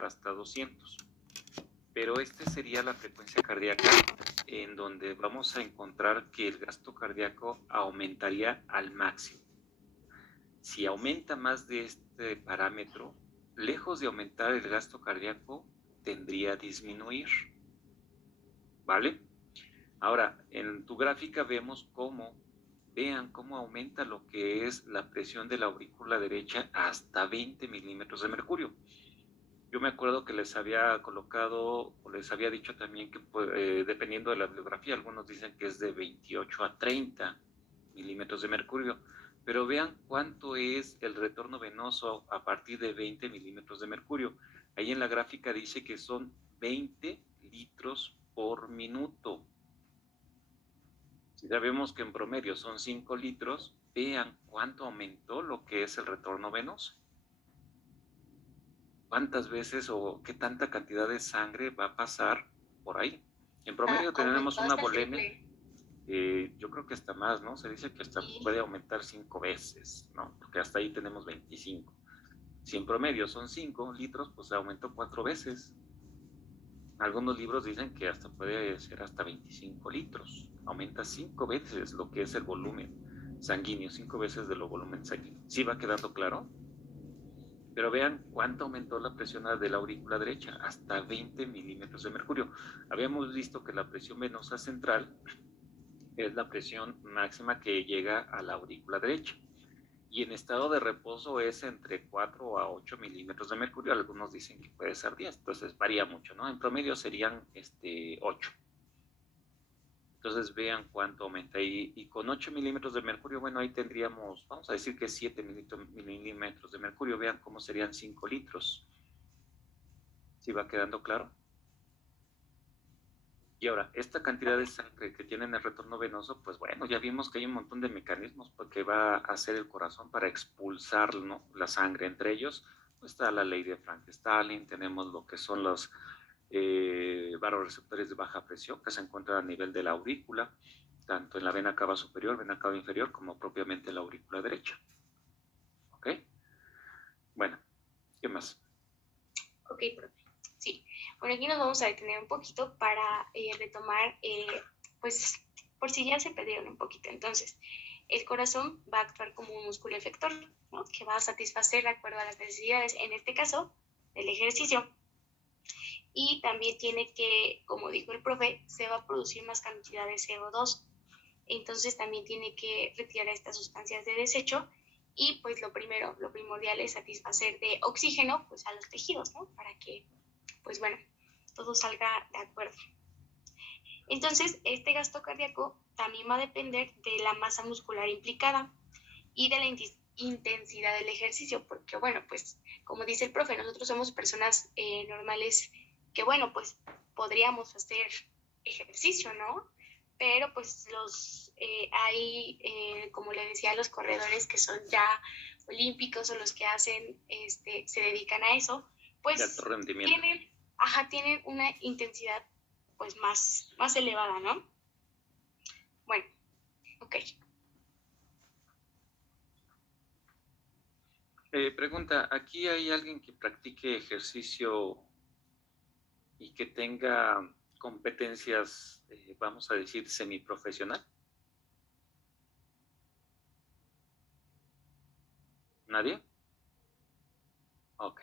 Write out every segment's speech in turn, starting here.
hasta 200. Pero esta sería la frecuencia cardíaca en donde vamos a encontrar que el gasto cardíaco aumentaría al máximo. Si aumenta más de este parámetro, lejos de aumentar el gasto cardíaco, tendría a disminuir, ¿vale? Ahora, en tu gráfica vemos vean cómo aumenta lo que es la presión de la aurícula derecha hasta 20 milímetros de mercurio. Yo me acuerdo que les había colocado, o les había dicho también que dependiendo de la bibliografía, algunos dicen que es de 28 a 30 milímetros de mercurio, pero vean cuánto es el retorno venoso a partir de 20 milímetros de mercurio. Ahí en la gráfica dice que son 20 litros por minuto. Si ya vemos que en promedio son 5 litros, vean cuánto aumentó lo que es el retorno venoso. ¿Cuántas veces o qué tanta cantidad de sangre va a pasar por ahí? En promedio tenemos una volemia, yo creo que hasta más, ¿no? Se dice que hasta puede aumentar 5 veces, ¿no? Porque hasta ahí tenemos 25. Si en promedio son 5 litros, pues aumentó 4 veces. Algunos libros dicen que hasta puede ser hasta 25 litros. Aumenta 5 veces lo que es el volumen sanguíneo, 5 veces de lo volumen sanguíneo. ¿Sí va quedando claro? Pero vean cuánto aumentó la presión de la aurícula derecha, hasta 20 milímetros de mercurio. Habíamos visto que la presión venosa central es la presión máxima que llega a la aurícula derecha. Y en estado de reposo es entre 4 a 8 milímetros de mercurio. Algunos dicen que puede ser 10, entonces varía mucho, ¿no? En promedio serían 8. Entonces vean cuánto aumenta. Y con 8 milímetros de mercurio, bueno, ahí tendríamos, vamos a decir que 7 milímetros de mercurio. Vean cómo serían 5 litros. ¿Sí va quedando claro? Y ahora, esta cantidad de sangre que tiene en el retorno venoso, pues bueno, ya vimos que hay un montón de mecanismos que va a hacer el corazón para expulsar, ¿no?, la sangre. Entre ellos pues, está la ley de Frank-Stalin, tenemos lo que son los vasoreceptores de baja presión que se encuentran a nivel de la aurícula, tanto en la vena cava superior, vena cava inferior, como propiamente la aurícula derecha. ¿Ok? Bueno, ¿qué más? Ok, profe. Sí. Bueno, aquí nos vamos a detener un poquito para retomar, pues, por si ya se perdieron un poquito. Entonces, el corazón va a actuar como un músculo efector, ¿no?, que va a satisfacer de acuerdo a las necesidades, en este caso, del ejercicio. Y también tiene que, como dijo el profe, se va a producir más cantidad de CO2. Entonces también tiene que retirar estas sustancias de desecho y pues lo primordial es satisfacer de oxígeno pues a los tejidos, ¿no? Para que pues bueno, todo salga de acuerdo. Entonces este gasto cardíaco también va a depender de la masa muscular implicada y de la intensidad del ejercicio, porque bueno, pues como dice el profe, nosotros somos personas normales que bueno, pues podríamos hacer ejercicio, ¿no? Pero pues hay, como le decía, los corredores que son ya olímpicos o los que hacen, se dedican a eso, pues de alto rendimiento. Tienen una intensidad pues más elevada, ¿no? Bueno, ok. Pregunta, ¿aquí hay alguien que practique ejercicio y que tenga competencias, vamos a decir, semiprofesional? ¿Nadie? Ok.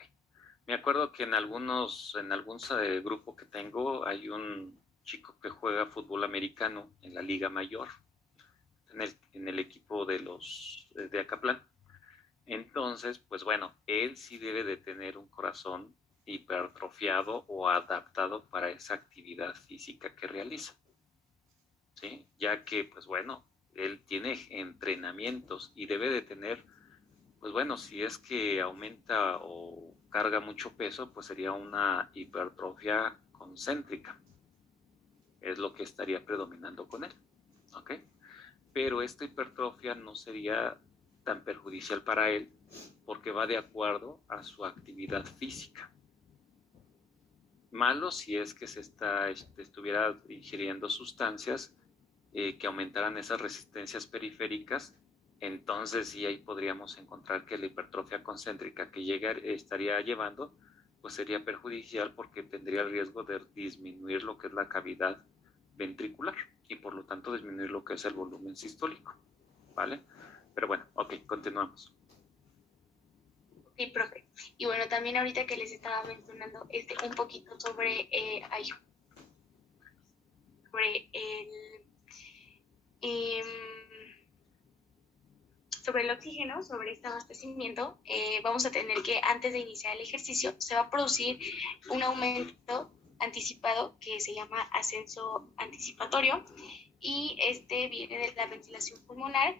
Me acuerdo que en algún grupo que tengo hay un chico que juega fútbol americano en la Liga Mayor, en el equipo de Acatlán. Entonces, pues bueno, él sí debe de tener un corazón hipertrofiado o adaptado para esa actividad física que realiza, ¿sí? Ya que, pues bueno, él tiene entrenamientos y debe de tener, pues bueno, si es que aumenta o carga mucho peso, pues sería una hipertrofia concéntrica, es lo que estaría predominando con él, ¿ok? Pero esta hipertrofia no sería tan perjudicial para él porque va de acuerdo a su actividad física. Malo si es que estuviera ingiriendo sustancias que aumentaran esas resistencias periféricas, entonces sí ahí podríamos encontrar que la hipertrofia concéntrica que estaría llevando pues sería perjudicial porque tendría el riesgo de disminuir lo que es la cavidad ventricular y por lo tanto disminuir lo que es el volumen sistólico, ¿vale? Pero bueno, ok, continuamos. Sí, profe. Y bueno, también ahorita que les estaba mencionando un poquito sobre, sobre em, sobre el oxígeno, sobre este abastecimiento, vamos a tener que antes de iniciar el ejercicio se va a producir un aumento anticipado que se llama ascenso anticipatorio y este viene de la ventilación pulmonar,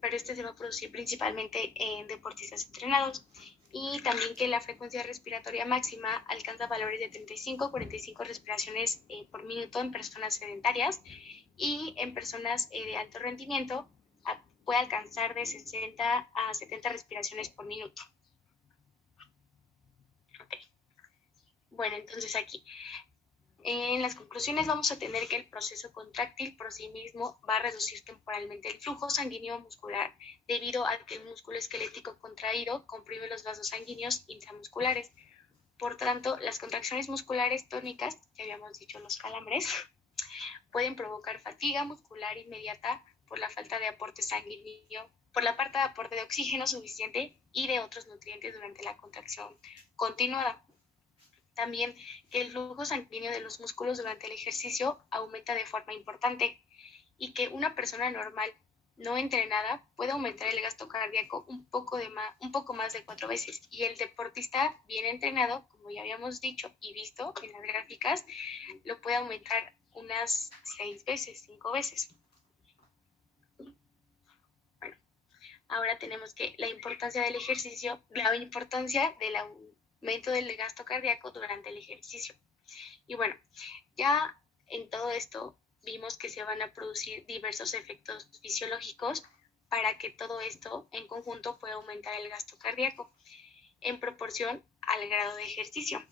pero este se va a producir principalmente en deportistas entrenados y también que la frecuencia respiratoria máxima alcanza valores de 35 a 45 respiraciones por minuto en personas sedentarias y en personas de alto rendimiento puede alcanzar de 60 a 70 respiraciones por minuto. Okay. Bueno, entonces aquí, en las conclusiones vamos a tener que el proceso contráctil por sí mismo va a reducir temporalmente el flujo sanguíneo muscular debido a que el músculo esquelético contraído comprime los vasos sanguíneos intramusculares. Por tanto, las contracciones musculares tónicas, que habíamos dicho los calambres, pueden provocar fatiga muscular inmediata por la falta de aporte sanguíneo, por la falta de aporte de oxígeno suficiente y de otros nutrientes durante la contracción continuada. También que el flujo sanguíneo de los músculos durante el ejercicio aumenta de forma importante y que una persona normal no entrenada puede aumentar el gasto cardíaco un poco más de 4 veces y el deportista bien entrenado, como ya habíamos dicho y visto en las gráficas, lo puede aumentar unas 6 veces, 5 veces. Bueno, ahora tenemos que la importancia del ejercicio, la importancia del aumento del gasto cardíaco durante el ejercicio. Y bueno, ya en todo esto vimos que se van a producir diversos efectos fisiológicos para que todo esto en conjunto pueda aumentar el gasto cardíaco en proporción al grado de ejercicio.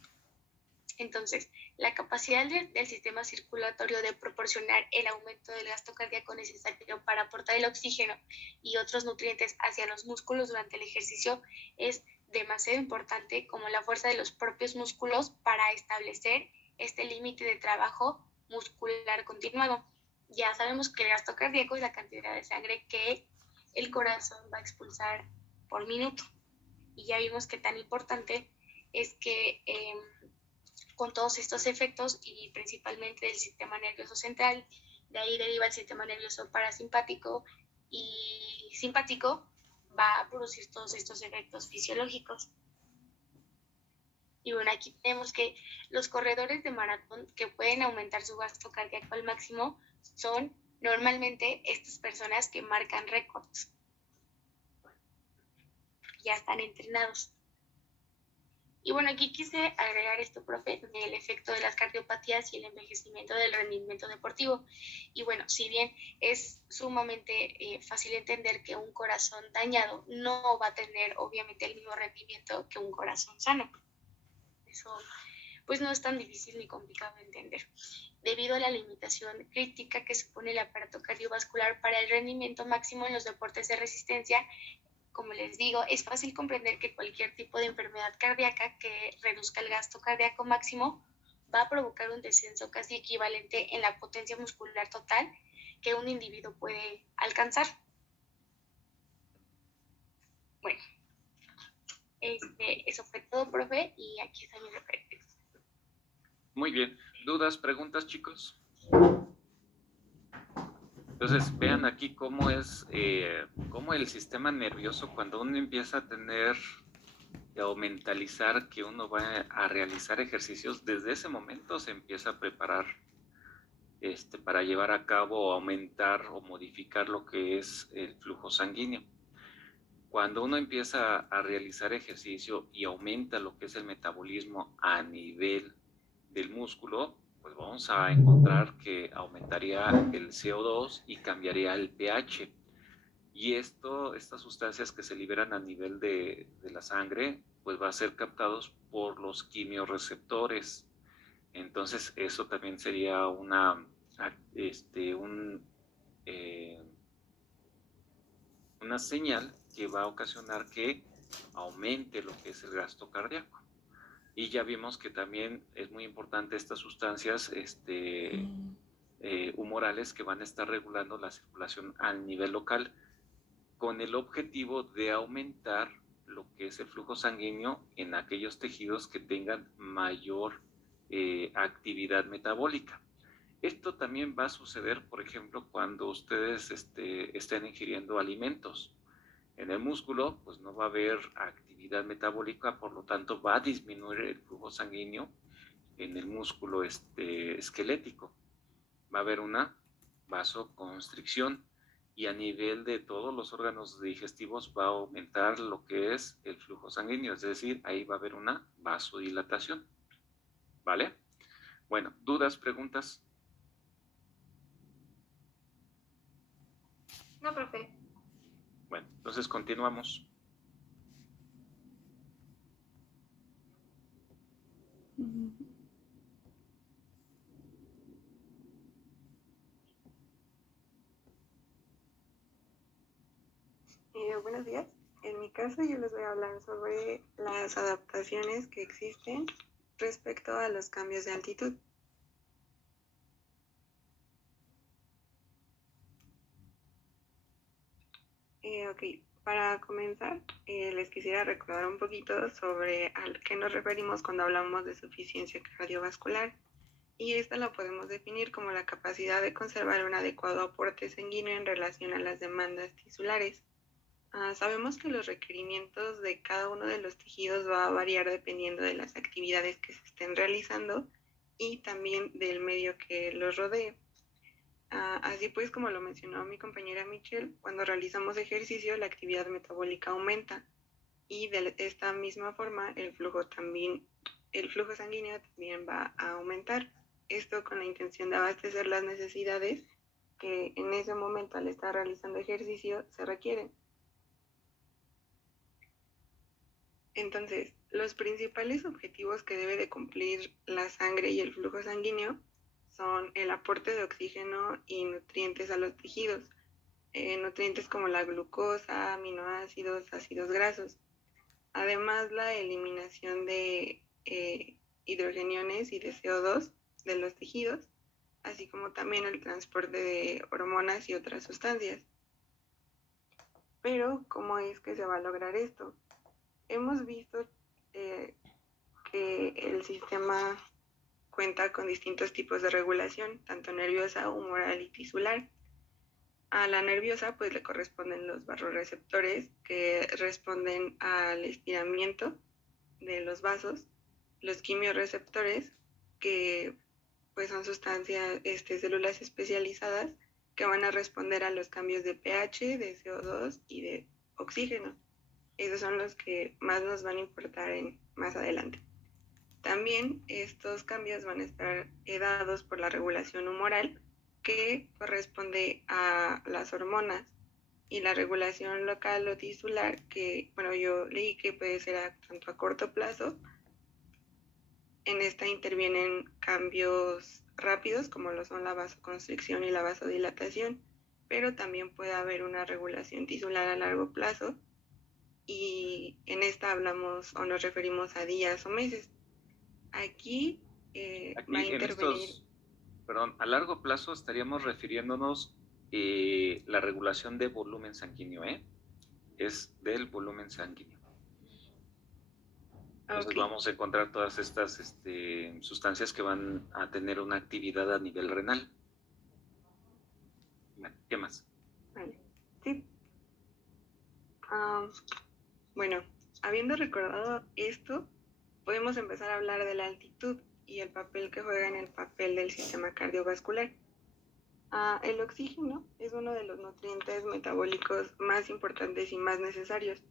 Entonces, la capacidad del sistema circulatorio de proporcionar el aumento del gasto cardíaco necesario para aportar el oxígeno y otros nutrientes hacia los músculos durante el ejercicio es demasiado importante como la fuerza de los propios músculos para establecer este límite de trabajo muscular continuado. Ya sabemos que el gasto cardíaco es la cantidad de sangre que el corazón va a expulsar por minuto. Y ya vimos que tan importante es que con todos estos efectos y principalmente del sistema nervioso central, de ahí deriva el sistema nervioso parasimpático y simpático, va a producir todos estos efectos fisiológicos. Y bueno, aquí tenemos que los corredores de maratón que pueden aumentar su gasto cardíaco al máximo son normalmente estas personas que marcan récords. Ya están entrenados. Y bueno, aquí quise agregar esto, profe, el efecto de las cardiopatías y el envejecimiento del rendimiento deportivo. Y bueno, si bien es sumamente fácil entender que un corazón dañado no va a tener obviamente el mismo rendimiento que un corazón sano. Eso pues no es tan difícil ni complicado de entender. Debido a la limitación crítica que supone el aparato cardiovascular para el rendimiento máximo en los deportes de resistencia, como les digo, es fácil comprender que cualquier tipo de enfermedad cardíaca que reduzca el gasto cardíaco máximo va a provocar un descenso casi equivalente en la potencia muscular total que un individuo puede alcanzar. Bueno, eso fue todo, profe, y aquí está mi referencia. Muy bien. ¿Dudas, preguntas, chicos? Entonces, vean aquí cómo es cómo el sistema nervioso, cuando uno empieza a tener o mentalizar que uno va a realizar ejercicios, desde ese momento se empieza a preparar para llevar a cabo o aumentar o modificar lo que es el flujo sanguíneo. Cuando uno empieza a realizar ejercicio y aumenta lo que es el metabolismo a nivel del músculo, pues vamos a encontrar que aumentaría el CO2 y cambiaría el pH. Y estas sustancias que se liberan a nivel de la sangre, pues va a ser captados por los quimiorreceptores. Entonces eso también sería una señal que va a ocasionar que aumente lo que es el gasto cardíaco. Y ya vimos que también es muy importante estas sustancias humorales que van a estar regulando la circulación a nivel local con el objetivo de aumentar lo que es el flujo sanguíneo en aquellos tejidos que tengan mayor actividad metabólica. Esto también va a suceder, por ejemplo, cuando ustedes estén ingiriendo alimentos. En el músculo, pues no va a haber actividad metabólica, por lo tanto va a disminuir el flujo sanguíneo en el músculo esquelético. Va a haber una vasoconstricción y a nivel de todos los órganos digestivos va a aumentar lo que es el flujo sanguíneo, es decir, ahí va a haber una vasodilatación. ¿Vale? Bueno, ¿dudas, preguntas? No, profe. Bueno, entonces continuamos. Buenos días. En mi caso yo les voy a hablar sobre las adaptaciones que existen respecto a los cambios de altitud. Ok, para comenzar, les quisiera recordar un poquito sobre a qué nos referimos cuando hablamos de suficiencia cardiovascular. Y esta la podemos definir como la capacidad de conservar un adecuado aporte sanguíneo en relación a las demandas tisulares. Sabemos que los requerimientos de cada uno de los tejidos va a variar dependiendo de las actividades que se estén realizando y también del medio que los rodee. Así pues, como lo mencionó mi compañera Michelle, cuando realizamos ejercicio la actividad metabólica aumenta y de esta misma forma el flujo sanguíneo también va a aumentar. Esto con la intención de abastecer las necesidades que en ese momento al estar realizando ejercicio se requieren. Entonces, los principales objetivos que debe de cumplir la sangre y el flujo sanguíneo son el aporte de oxígeno y nutrientes a los tejidos, nutrientes como la glucosa, aminoácidos, ácidos grasos. Además, la eliminación de hidrogeniones y de CO2 de los tejidos, así como también el transporte de hormonas y otras sustancias. Pero, ¿cómo es que se va a lograr esto? Hemos visto que el sistema cuenta con distintos tipos de regulación, tanto nerviosa, humoral y tisular. A la nerviosa pues le corresponden los vasoreceptores que responden al estiramiento de los vasos, los quimiorreceptores que pues son sustancias, células especializadas que van a responder a los cambios de pH, de CO2 y de oxígeno. Esos son los que más nos van a importar más adelante. También estos cambios van a estar dados por la regulación humoral, que corresponde a las hormonas, y la regulación local o tisular, que bueno, yo leí que puede ser tanto a corto plazo. En esta intervienen cambios rápidos como lo son la vasoconstricción y la vasodilatación, pero también puede haber una regulación tisular a largo plazo, y en esta hablamos o nos referimos a días o meses. Aquí va a intervenir. A largo plazo estaríamos refiriéndonos la regulación de volumen sanguíneo, es del volumen sanguíneo. Entonces vamos a encontrar todas estas sustancias que van a tener una actividad a nivel renal. ¿Qué más? Vale. Sí. Bueno, habiendo recordado esto, podemos empezar a hablar de la altitud y el papel que juega en el papel del sistema cardiovascular. El oxígeno es uno de los nutrientes metabólicos más importantes y más necesarios.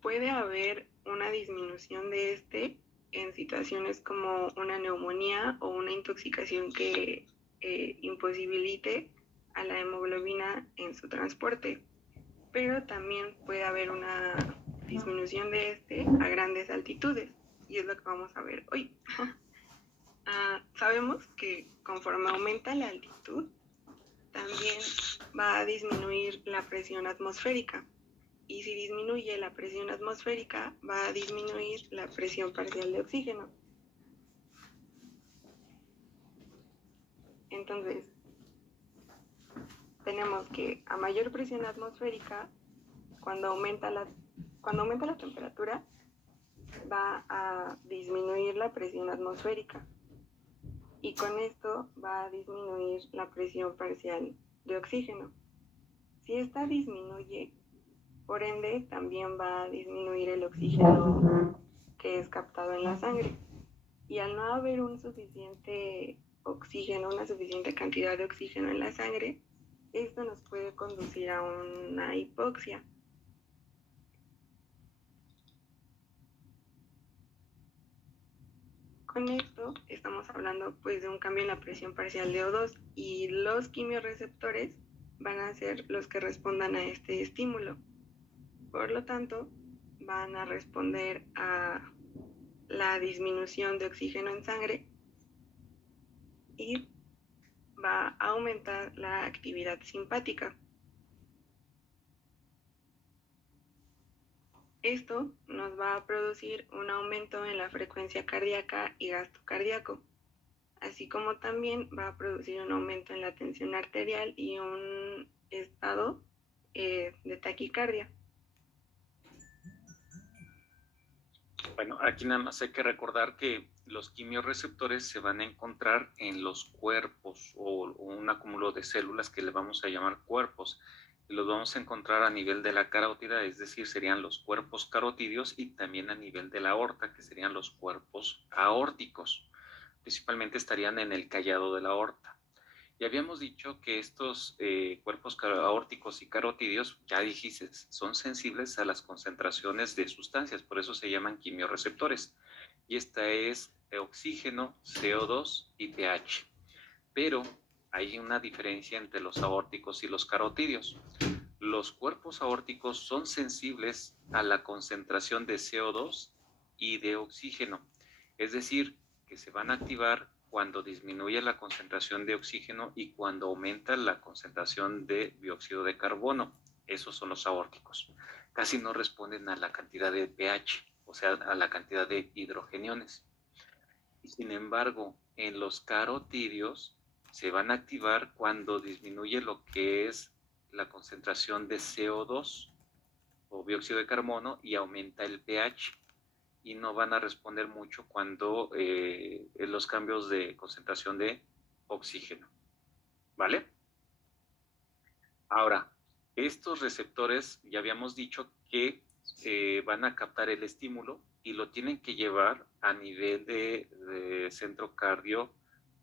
Puede haber una disminución de este en situaciones como una neumonía o una intoxicación que imposibilite a la hemoglobina en su transporte, pero también puede haber una disminución de este a grandes altitudes, y es lo que vamos a ver hoy. Sabemos que conforme aumenta la altitud, también va a disminuir la presión atmosférica, y si disminuye la presión atmosférica, va a disminuir la presión parcial de oxígeno. Entonces, tenemos que a mayor presión atmosférica, cuando aumenta la temperatura, va a disminuir la presión atmosférica y con esto va a disminuir la presión parcial de oxígeno. Si esta disminuye, por ende, también va a disminuir el oxígeno que es captado en la sangre. Y al no haber un suficiente oxígeno, una suficiente cantidad de oxígeno en la sangre, esto nos puede conducir a una hipoxia. Con esto estamos hablando pues de un cambio en la presión parcial de O2 y los quimiorreceptores van a ser los que respondan a este estímulo. Por lo tanto, van a responder a la disminución de oxígeno en sangre y va a aumentar la actividad simpática. Esto nos va a producir un aumento en la frecuencia cardíaca y gasto cardíaco, así como también va a producir un aumento en la tensión arterial y un estado de taquicardia. Bueno, aquí nada más hay que recordar que los quimiorreceptores se van a encontrar en los cuerpos o un acúmulo de células que le vamos a llamar cuerpos. Y los vamos a encontrar a nivel de la carótida, es decir, serían los cuerpos carotídeos, y también a nivel de la aorta, que serían los cuerpos aórticos. Principalmente estarían en el callado de la aorta. Y habíamos dicho que estos cuerpos aórticos y carotídeos, ya dijiste, son sensibles a las concentraciones de sustancias, por eso se llaman quimiorreceptores. Y esta es oxígeno, CO2 y pH. Pero hay una diferencia entre los aórticos y los carotídeos. Los cuerpos aórticos son sensibles a la concentración de CO2 y de oxígeno. Es decir, que se van a activar cuando disminuye la concentración de oxígeno y cuando aumenta la concentración de dióxido de carbono. Esos son los aórticos. Casi no responden a la cantidad de pH, o sea, a la cantidad de hidrogeniones. Y sin embargo, en los carotídeos se van a activar cuando disminuye lo que es la concentración de CO2 o dióxido de carbono y aumenta el pH. Y no van a responder mucho cuando los cambios de concentración de oxígeno. ¿Vale? Ahora, estos receptores ya habíamos dicho que van a captar el estímulo y lo tienen que llevar a nivel de centro cardio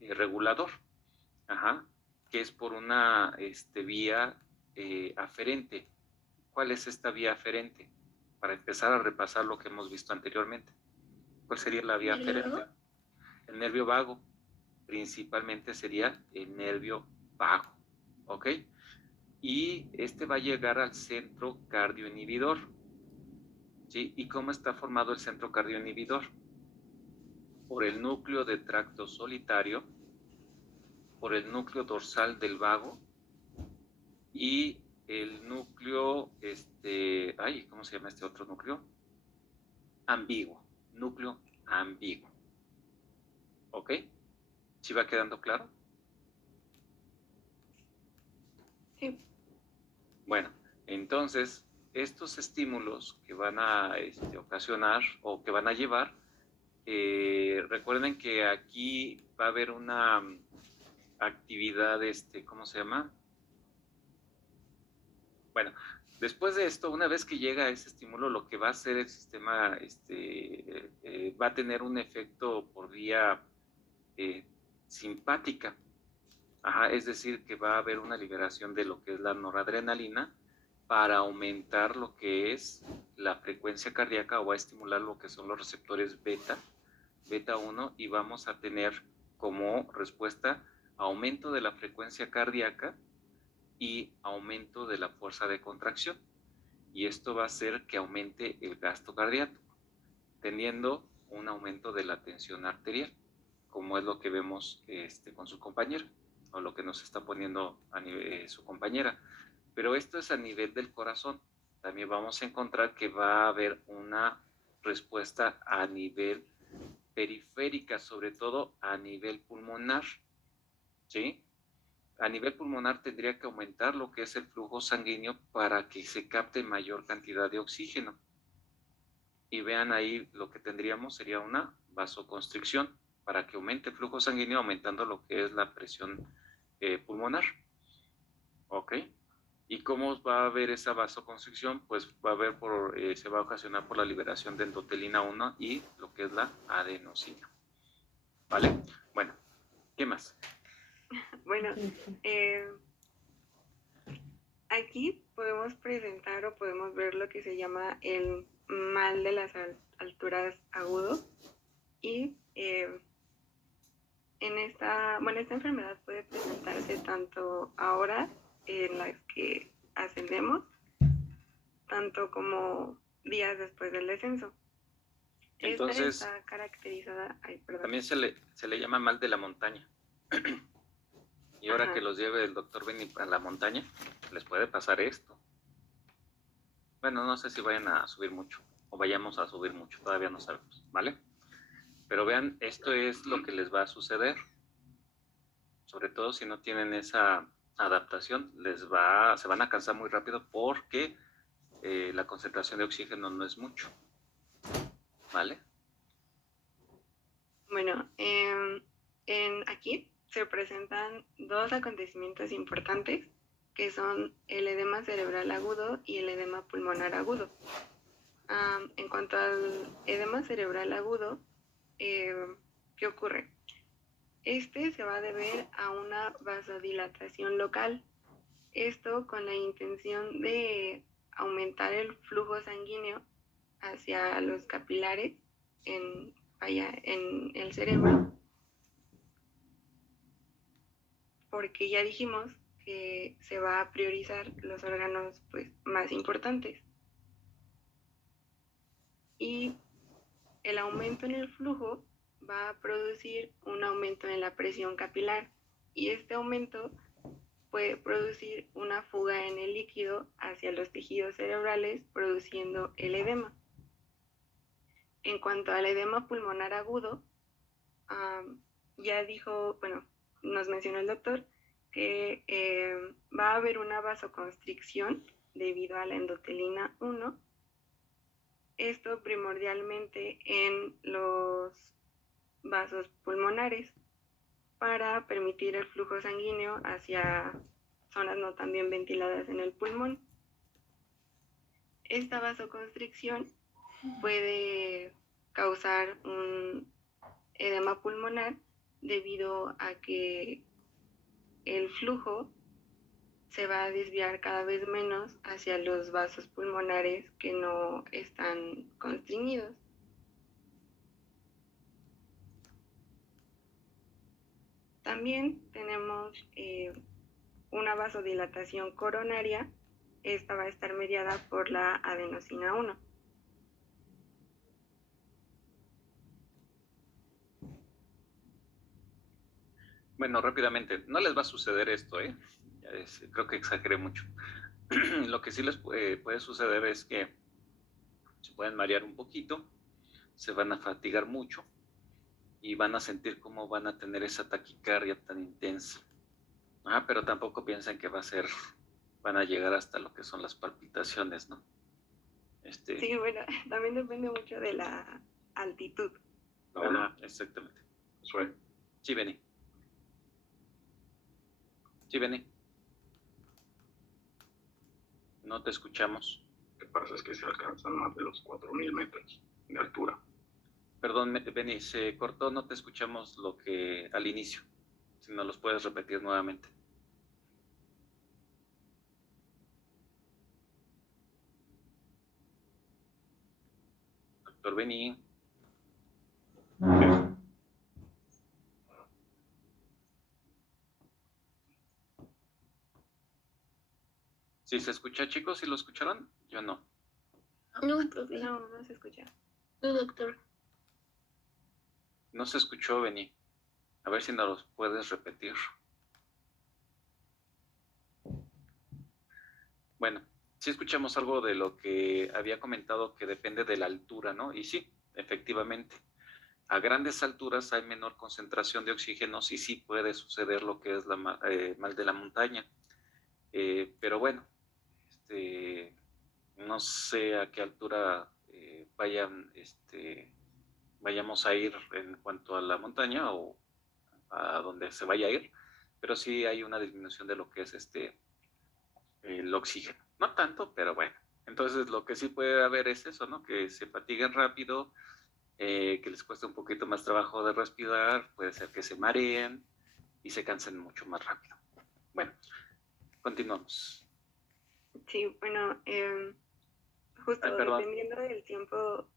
regulador, que es por una vía aferente. ¿Cuál es esta vía aferente? Para empezar a repasar lo que hemos visto anteriormente. ¿Cuál sería la vía aferente? El nervio vago. Principalmente sería el nervio vago. ¿Ok? Y este va a llegar al centro cardioinhibidor. ¿Sí? ¿Y cómo está formado el centro cardioinhibidor? Por el núcleo de tracto solitario, por el núcleo dorsal del vago y el núcleo, ¿cómo se llama este otro núcleo? Ambiguo, núcleo ambiguo. ¿Ok? ¿Sí va quedando claro? Sí. Bueno, entonces, estos estímulos que van a ocasionar o que van a llevar, recuerden que aquí va a haber una actividad, ¿cómo se llama? Bueno, después de esto, una vez que llega ese estímulo, lo que va a hacer el sistema, va a tener un efecto por vía simpática. Es decir, que va a haber una liberación de lo que es la noradrenalina para aumentar lo que es la frecuencia cardíaca, o va a estimular lo que son los receptores beta 1, y vamos a tener como respuesta aumento de la frecuencia cardíaca y aumento de la fuerza de contracción. Y esto va a hacer que aumente el gasto cardíaco, teniendo un aumento de la tensión arterial, como es lo que vemos con su compañera, o lo que nos está poniendo a nivel, su compañera. Pero esto es a nivel del corazón. también vamos a encontrar que va a haber una respuesta a nivel periférica, sobre todo a nivel pulmonar, ¿sí? A nivel pulmonar tendría que aumentar lo que es el flujo sanguíneo para que se capte mayor cantidad de oxígeno. Y vean ahí lo que tendríamos sería una vasoconstricción para que aumente el flujo sanguíneo aumentando lo que es la presión pulmonar. ¿Ok? ¿Y cómo va a haber esa vasoconstricción? Pues va a haber se va a ocasionar por la liberación de endotelina 1 y lo que es la adenosina. ¿Vale? Bueno, ¿qué más? Bueno, aquí podemos presentar o podemos ver lo que se llama el mal de las alturas agudo y esta enfermedad puede presentarse tanto ahora en las que ascendemos, tanto como días después del descenso. Entonces, esta está caracterizada, también se le llama mal de la montaña. Y ahora que los lleve el doctor Benny a la montaña, les puede pasar esto. Bueno, no sé si vayan a subir mucho o vayamos a subir mucho, todavía no sabemos, ¿vale? Pero vean, esto es lo que les va a suceder. Sobre todo si no tienen esa adaptación, se van a cansar muy rápido porque la concentración de oxígeno no es mucho. ¿Vale? Bueno, aquí se presentan dos acontecimientos importantes que son el edema cerebral agudo y el edema pulmonar agudo. En cuanto al edema cerebral agudo, ¿qué ocurre? Este se va a deber a una vasodilatación local. Esto con la intención de aumentar el flujo sanguíneo hacia los capilares en el cerebro, porque ya dijimos que se va a priorizar los órganos pues más importantes. Y el aumento en el flujo va a producir un aumento en la presión capilar y este aumento puede producir una fuga en el líquido hacia los tejidos cerebrales, produciendo el edema. En cuanto al edema pulmonar agudo, ya nos mencionó el doctor que va a haber una vasoconstricción debido a la endotelina 1. Esto primordialmente en los vasos pulmonares para permitir el flujo sanguíneo hacia zonas no tan bien ventiladas en el pulmón. Esta vasoconstricción puede causar un edema pulmonar debido a que el flujo se va a desviar cada vez menos hacia los vasos pulmonares que no están constriñidos. También tenemos una vasodilatación coronaria. Esta va a estar mediada por la adenosina 1. Bueno, rápidamente, no les va a suceder esto, ¿eh? Creo que exageré mucho. Lo que sí les puede suceder es que se pueden marear un poquito, se van a fatigar mucho y van a sentir cómo van a tener esa taquicardia tan intensa. Pero tampoco piensen que van a llegar hasta lo que son las palpitaciones, ¿no? Sí, bueno, también depende mucho de la altitud. Exactamente. Sí, Benny. Sí, Benny. No te escuchamos. Lo que pasa es que se alcanzan más de los 4.000 metros de altura. Perdón, Benny, se cortó, no te escuchamos lo que al inicio. Si nos los puedes repetir nuevamente. Doctor Benny. ¿Sí se escucha, chicos? ¿Sí lo escucharon? Yo no. No, profe. No se escucha. No, doctor. No se escuchó, Benny. A ver si nos los puedes repetir. Bueno, sí escuchamos algo de lo que había comentado que depende de la altura, ¿no? Y sí, efectivamente, a grandes alturas hay menor concentración de oxígeno y sí puede suceder lo que es la mal de la montaña. Pero bueno, no sé a qué altura vayamos a ir en cuanto a la montaña o a donde se vaya a ir, pero sí hay una disminución de lo que es el oxígeno. No tanto, pero bueno. Entonces lo que sí puede haber es eso, ¿no? Que se fatiguen rápido, que les cueste un poquito más trabajo de respirar, puede ser que se mareen y se cansen mucho más rápido. Bueno, continuamos. Sí, bueno, justo Perdón, dependiendo del tiempo.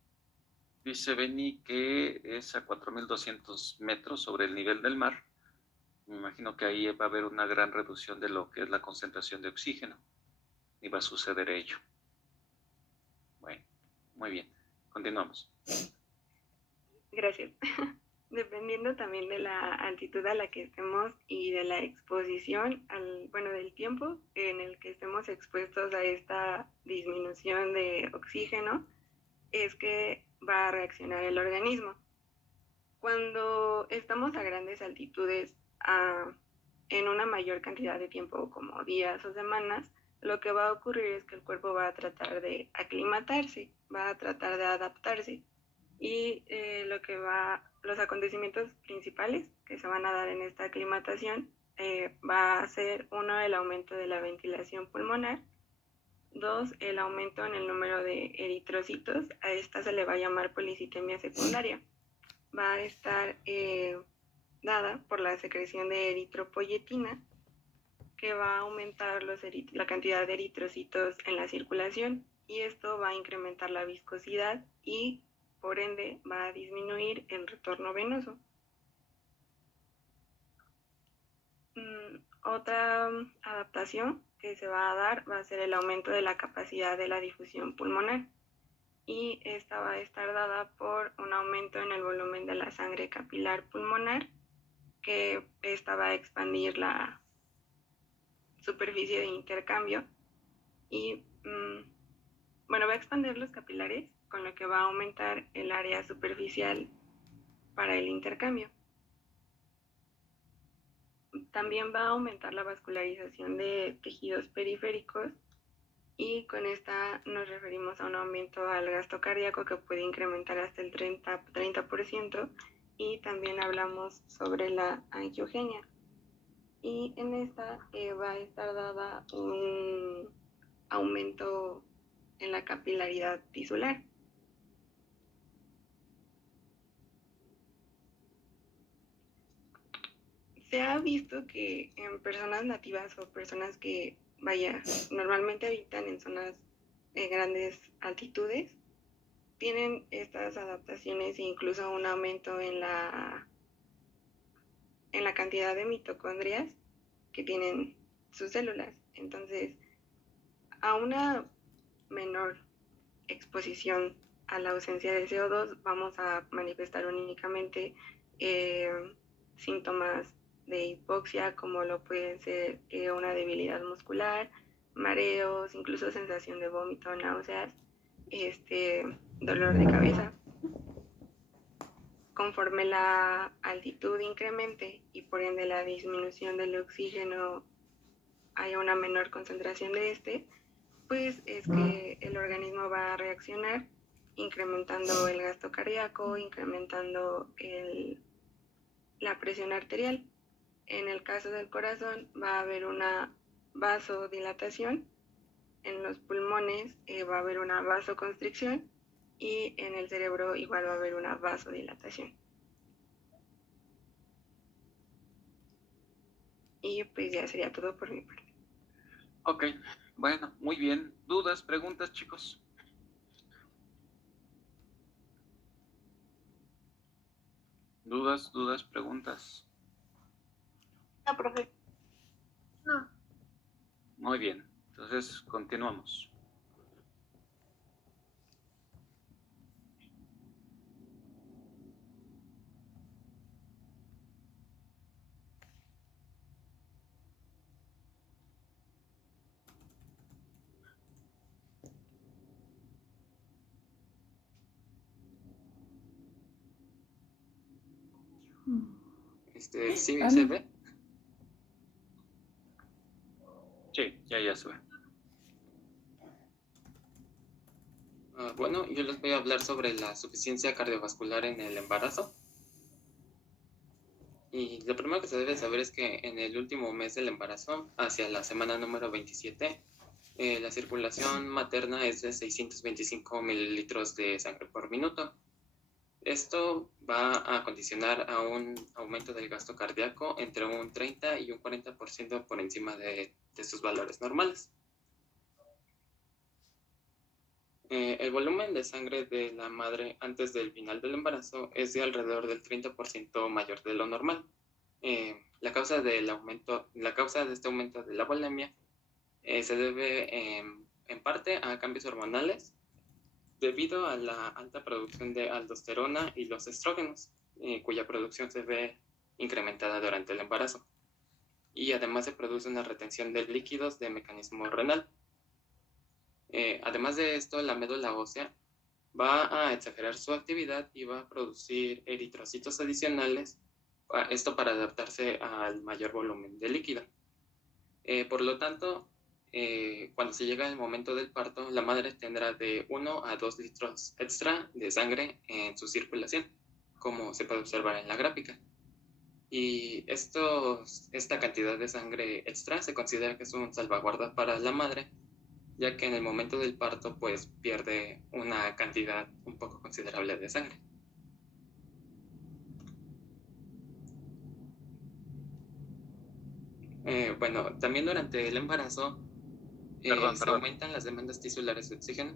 dice Benny que es a 4.200 metros sobre el nivel del mar. Me imagino que ahí va a haber una gran reducción de lo que es la concentración de oxígeno y va a suceder ello. Bueno, muy bien. Continuamos. Gracias. Dependiendo también de la altitud a la que estemos y de la exposición, bueno, del tiempo en el que estemos expuestos a esta disminución de oxígeno, es que va a reaccionar el organismo. Cuando estamos a grandes altitudes, en una mayor cantidad de tiempo, como días o semanas, lo que va a ocurrir es que el cuerpo va a tratar de aclimatarse, va a tratar de adaptarse. Y los acontecimientos principales que se van a dar en esta aclimatación va a ser uno, el aumento de la ventilación pulmonar, dos, el aumento en el número de eritrocitos, a esta se le va a llamar policitemia secundaria, va a estar dada por la secreción de eritropoyetina, que va a aumentar la cantidad de eritrocitos en la circulación, y esto va a incrementar la viscosidad y por ende va a disminuir el retorno venoso. Otra adaptación que se va a dar va a ser el aumento de la capacidad de la difusión pulmonar, y esta va a estar dada por un aumento en el volumen de la sangre capilar pulmonar, que esta va a expandir la superficie de intercambio y bueno, va a expandir los capilares, con lo que va a aumentar el área superficial para el intercambio. También va a aumentar la vascularización de tejidos periféricos, y con esta nos referimos a un aumento al gasto cardíaco que puede incrementar hasta el 30%, y también hablamos sobre la angiogenia. Y en esta va a estar dada un aumento en la capilaridad tisular. Se ha visto que en personas nativas o personas que, vaya, normalmente habitan en zonas de grandes altitudes, tienen estas adaptaciones e incluso un aumento en la cantidad de mitocondrias que tienen sus células. Entonces, a una menor exposición a la ausencia de CO2 vamos a manifestar únicamente síntomas de hipoxia, como lo pueden ser una debilidad muscular, mareos, incluso sensación de vómito, náuseas, dolor de cabeza. Conforme la altitud incremente y por ende la disminución del oxígeno haya una menor concentración de pues es que el organismo va a reaccionar incrementando el gasto cardíaco, incrementando la presión arterial. En el caso del corazón va a haber una vasodilatación, en los pulmones va a haber una vasoconstricción, y en el cerebro igual va a haber una vasodilatación. Y pues ya sería todo por mi parte. Ok, bueno, muy bien. ¿Dudas, preguntas, chicos? ¿Dudas, preguntas? No, profe. No. Muy bien, entonces continuamos. ¿Sí Ah, se no. ve? Sí, ya se ve. Bueno, yo les voy a hablar sobre la suficiencia cardiovascular en el embarazo. Y lo primero que se debe saber es que en el último mes del embarazo, hacia la semana número 27, la circulación materna es de 625 mililitros de sangre por minuto. Esto va a condicionar a un aumento del gasto cardíaco entre un 30 y un 40% por encima de sus valores normales. El volumen de sangre de la madre antes del final del embarazo es de alrededor del 30% mayor de lo normal. La causa de este aumento de la volemia se debe en parte a cambios hormonales debido a la alta producción de aldosterona y los estrógenos, cuya producción se ve incrementada durante el embarazo. Y además se produce una retención de líquidos de mecanismo renal. Además de esto, la médula ósea va a exagerar su actividad y va a producir eritrocitos adicionales, esto para adaptarse al mayor volumen de líquido. Por lo tanto, cuando se llega el momento del parto, la madre tendrá de 1 a 2 litros extra de sangre en su circulación, como se puede observar en la gráfica. Y esta cantidad de sangre extra se considera que es un salvaguarda para la madre, ya que en el momento del parto pues pierde una cantidad un poco considerable de sangre. Bueno, también durante el embarazo se aumentan las demandas tisulares de oxígeno.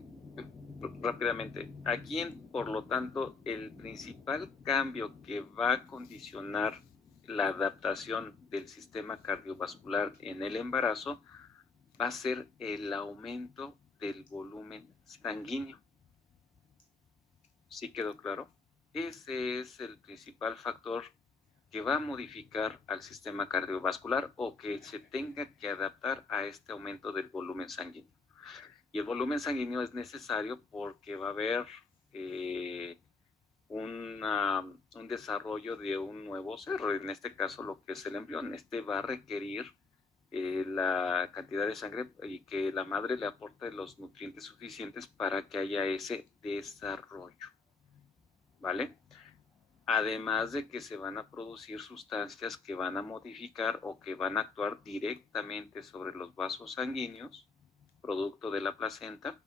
Rápidamente, aquí por lo tanto el principal cambio que va a condicionar la adaptación del sistema cardiovascular en el embarazo va a ser el aumento del volumen sanguíneo. ¿Sí quedó claro? Ese es el principal factor que va a modificar al sistema cardiovascular o que se tenga que adaptar a este aumento del volumen sanguíneo. Y el volumen sanguíneo es necesario porque va a haber un desarrollo de un nuevo ser, en este caso lo que es el embrión. Este va a requerir la cantidad de sangre y que la madre le aporte los nutrientes suficientes para que haya ese desarrollo, ¿vale? Además de que se van a producir sustancias que van a modificar o que van a actuar directamente sobre los vasos sanguíneos, producto de la placenta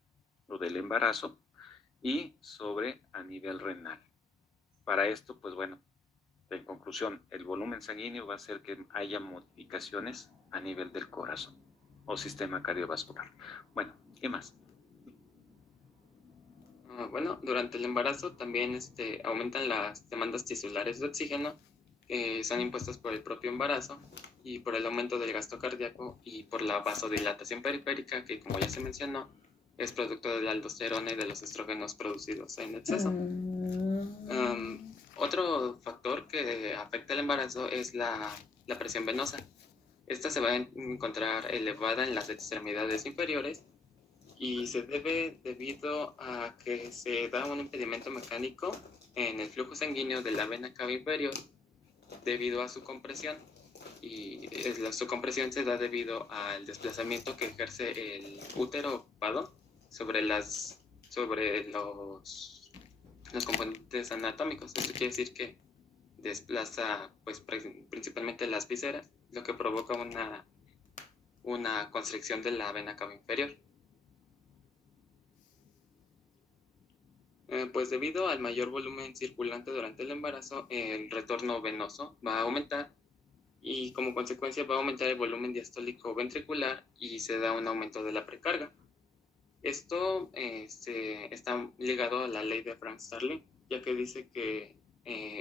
o del embarazo, y sobre a nivel renal. Para esto, pues bueno, en conclusión, el volumen sanguíneo va a hacer que haya modificaciones a nivel del corazón o sistema cardiovascular. Bueno, ¿qué más? Bueno, durante el embarazo también aumentan las demandas tisulares de oxígeno que son impuestas por el propio embarazo y por el aumento del gasto cardíaco y por la vasodilatación periférica que, como ya se mencionó, es producto de la aldosterona y de los estrógenos producidos en exceso. Otro factor que afecta el embarazo es la presión venosa. Esta se va a encontrar elevada en las extremidades inferiores y se debe debido a que se da un impedimento mecánico en el flujo sanguíneo de la vena cava inferior debido a su compresión, y su compresión se da debido al desplazamiento que ejerce el útero ocupado sobre los componentes anatómicos. Esto quiere decir que desplaza pues principalmente las vísceras, lo que provoca una constricción de la vena cava inferior. Pues debido al mayor volumen circulante durante el embarazo, el retorno venoso va a aumentar y como consecuencia va a aumentar el volumen diastólico ventricular y se da un aumento de la precarga. Esto está ligado a la ley de Frank-Starling, ya que dice que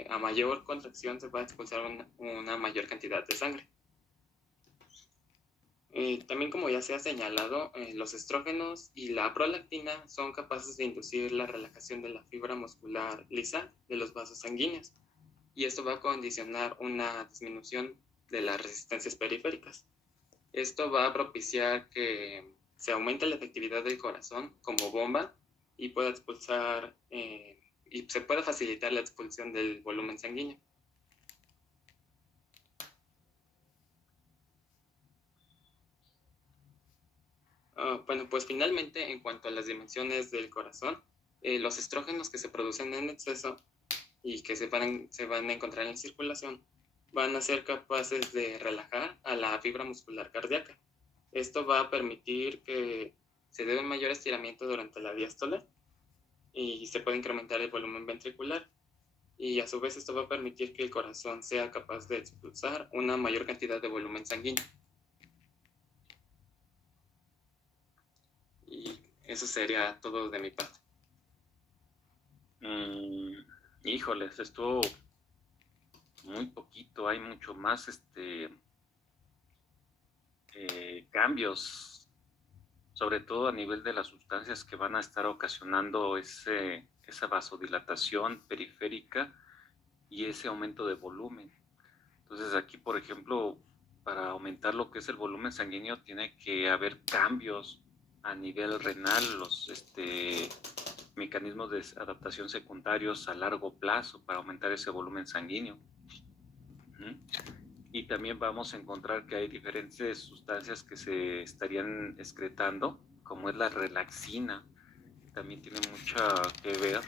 a mayor contracción se va a expulsar una mayor cantidad de sangre. También, como ya se ha señalado, los estrógenos y la prolactina son capaces de inducir la relajación de la fibra muscular lisa de los vasos sanguíneos, y esto va a condicionar una disminución de las resistencias periféricas. Esto va a propiciar que se aumente la efectividad del corazón como bomba y pueda expulsar y se pueda facilitar la expulsión del volumen sanguíneo. Bueno, pues finalmente, en cuanto a las dimensiones del corazón, los estrógenos que se producen en exceso y que se van a encontrar en la circulación van a ser capaces de relajar a la fibra muscular cardíaca. Esto va a permitir que se dé un mayor estiramiento durante la diástole y se puede incrementar el volumen ventricular. Y a su vez esto va a permitir que el corazón sea capaz de expulsar una mayor cantidad de volumen sanguíneo. Y eso sería todo de mi parte. Híjoles, estuvo muy poquito, hay mucho más cambios, sobre todo a nivel de las sustancias que van a estar ocasionando esa vasodilatación periférica y ese aumento de volumen. Entonces aquí, por ejemplo, para aumentar lo que es el volumen sanguíneo tiene que haber cambios a nivel renal, los mecanismos de adaptación secundarios a largo plazo para aumentar ese volumen sanguíneo. Y también vamos a encontrar que hay diferentes sustancias que se estarían excretando, como es la relaxina. También tiene mucho que ver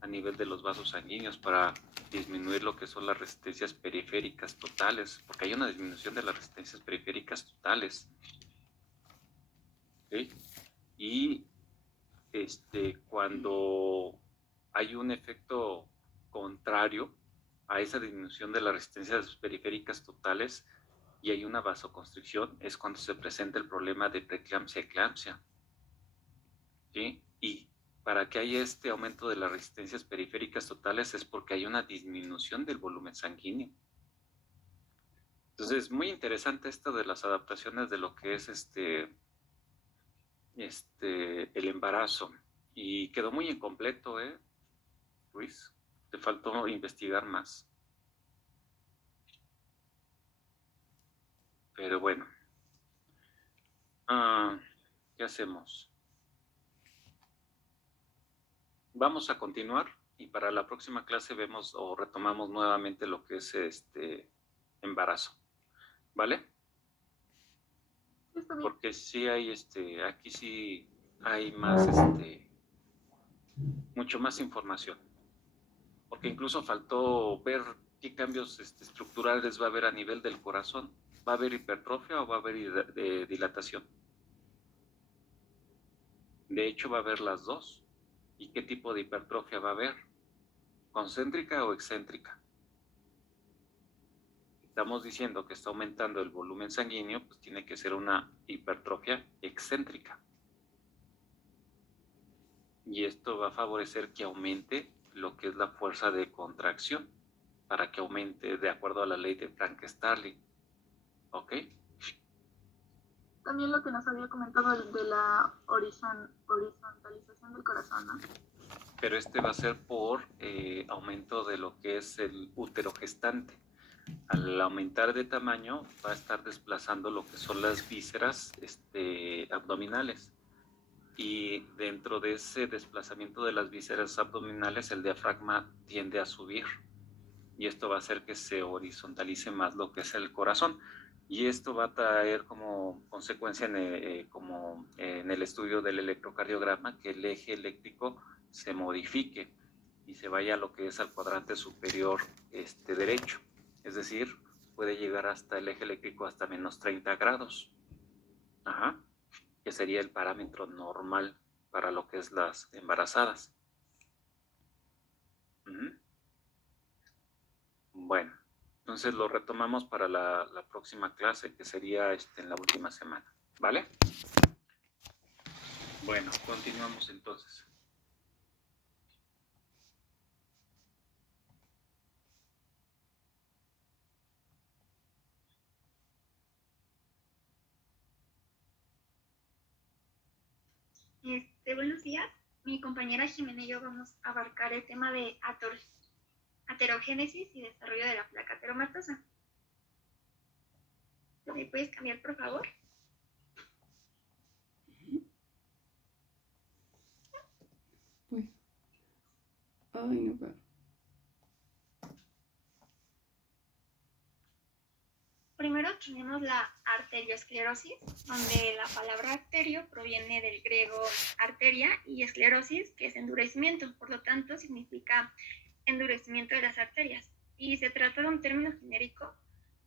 a nivel de los vasos sanguíneos para disminuir lo que son las resistencias periféricas totales, porque hay una disminución de las resistencias periféricas totales. ¿Okay? Y cuando hay un efecto contrario a esa disminución de las resistencias periféricas totales y hay una vasoconstricción, es cuando se presenta el problema de preeclampsia-eclampsia. ¿Sí? Y para que haya este aumento de las resistencias periféricas totales es porque hay una disminución del volumen sanguíneo. Entonces, muy interesante esto de las adaptaciones de lo que es el embarazo. Y quedó muy incompleto, Luis. Te faltó investigar más. Pero bueno. ¿Qué hacemos? Vamos a continuar y para la próxima clase vemos o retomamos nuevamente lo que es embarazo. ¿Vale? Está bien. Porque sí hay aquí sí hay más mucho más información. Porque incluso faltó ver qué cambios estructurales va a haber a nivel del corazón. ¿Va a haber hipertrofia o va a haber dilatación? De hecho, va a haber las dos. ¿Y qué tipo de hipertrofia va a haber? ¿Concéntrica o excéntrica? Estamos diciendo que está aumentando el volumen sanguíneo, pues tiene que ser una hipertrofia excéntrica. Y esto va a favorecer que aumente lo que es la fuerza de contracción, para que aumente de acuerdo a la ley de Frank-Starling. ¿Ok? También lo que nos había comentado de la horizontalización del corazón, ¿no? Pero va a ser por aumento de lo que es el útero gestante. Al aumentar de tamaño va a estar desplazando lo que son las vísceras abdominales. Y dentro de ese desplazamiento de las vísceras abdominales el diafragma tiende a subir. Y esto va a hacer que se horizontalice más lo que es el corazón. Y esto va a traer como consecuencia como en el estudio del electrocardiograma que el eje eléctrico se modifique y se vaya a lo que es al cuadrante superior derecho. Es decir, puede llegar hasta el eje eléctrico hasta menos 30 grados. Ajá. Que sería el parámetro normal para lo que es las embarazadas. Bueno, entonces lo retomamos para la próxima clase, que sería en la última semana, ¿vale? Bueno, continuamos entonces. Buenos días. Mi compañera Jimena y yo vamos a abarcar el tema de aterogénesis y desarrollo de la placa ateromatosa. ¿Me puedes cambiar, por favor? Uy. Ay, no puedo. Primero tenemos la arteriosclerosis, donde la palabra arterio proviene del griego arteria y esclerosis, que es endurecimiento, por lo tanto significa endurecimiento de las arterias. Y se trata de un término genérico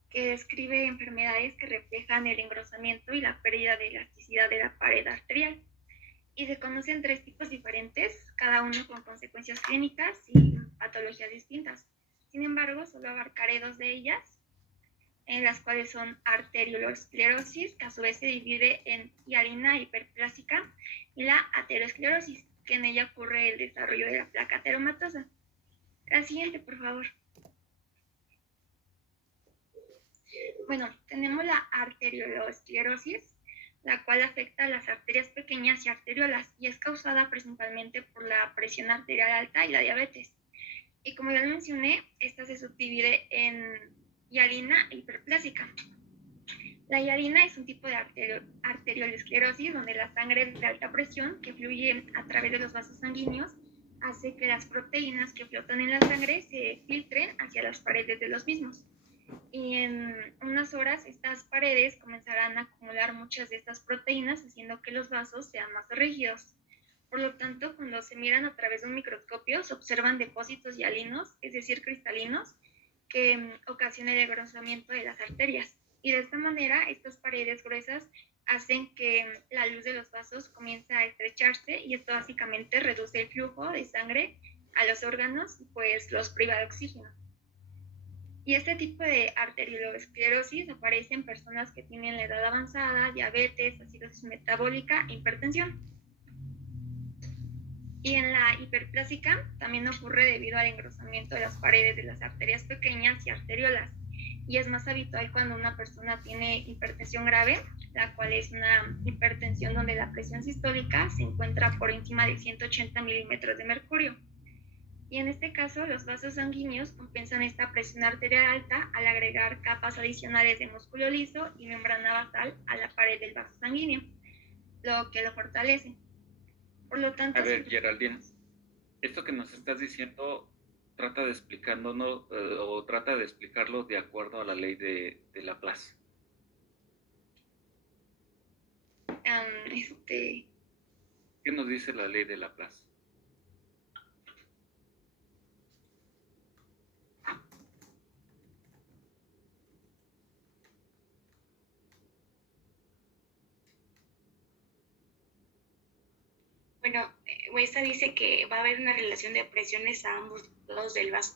que describe enfermedades que reflejan el engrosamiento y la pérdida de elasticidad de la pared arterial. Y se conocen 3 tipos diferentes, cada uno con consecuencias clínicas y patologías distintas. Sin embargo, solo abarcaré 2 de ellas, en las cuales son arteriolosclerosis, que a su vez se divide en hialina hiperplásica, y la aterosclerosis, que en ella ocurre el desarrollo de la placa ateromatosa. La siguiente, por favor. Bueno, tenemos la arteriolosclerosis, la cual afecta a las arterias pequeñas y arteriolas y es causada principalmente por la presión arterial alta y la diabetes. Y como ya lo mencioné, esta se subdivide en hialina e hiperplásica. La hialina es un tipo de arteriolesclerosis donde la sangre de alta presión que fluye a través de los vasos sanguíneos hace que las proteínas que flotan en la sangre se filtren hacia las paredes de los mismos. Y en unas horas estas paredes comenzarán a acumular muchas de estas proteínas, haciendo que los vasos sean más rígidos. Por lo tanto, cuando se miran a través de un microscopio, se observan depósitos hialinos, es decir, cristalinos, que ocasionan el engrosamiento de las arterias. Y de esta manera, estas paredes gruesas hacen que la luz de los vasos comience a estrecharse y esto básicamente reduce el flujo de sangre a los órganos y pues los priva de oxígeno. Y este tipo de arteriolosclerosis aparece en personas que tienen la edad avanzada, diabetes, acidosis metabólica e hipertensión. Y en la hiperplásica también ocurre debido al engrosamiento de las paredes de las arterias pequeñas y arteriolas. Y es más habitual cuando una persona tiene hipertensión grave, la cual es una hipertensión donde la presión sistólica se encuentra por encima de 180 milímetros de mercurio. Y en este caso, los vasos sanguíneos compensan esta presión arterial alta al agregar capas adicionales de músculo liso y membrana basal a la pared del vaso sanguíneo, lo que lo fortalece. Por lo tanto, a ver, Geraldine, esto que nos estás diciendo trata de explicándonos o trata de explicarlo de acuerdo a la ley de Laplace. ¿Qué nos dice la ley de Laplace? Bueno, esta dice que va a haber una relación de presiones a ambos lados del vaso.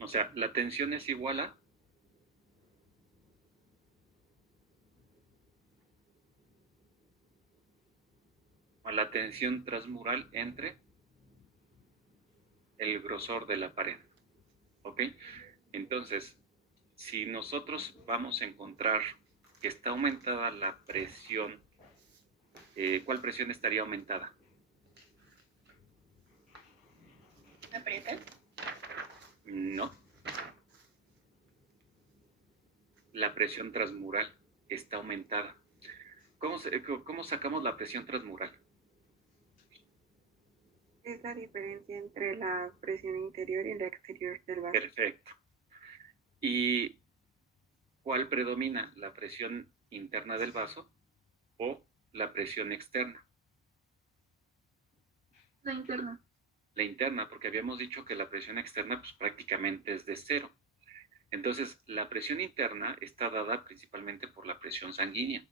O sea, la tensión es igual a la tensión transmural entre el grosor de la pared. ¿Ok? Entonces, si nosotros vamos a encontrar que está aumentada la presión, ¿cuál presión estaría aumentada? ¿La parietal? No. La presión transmural está aumentada. ¿Cómo sacamos la presión transmural? Es la diferencia entre la presión interior y la exterior del vaso. Perfecto. ¿Y cuál predomina? ¿La presión interna del vaso o la presión externa? La interna. La interna, porque habíamos dicho que la presión externa pues, prácticamente es de 0. Entonces, la presión interna está dada principalmente por la presión sanguínea,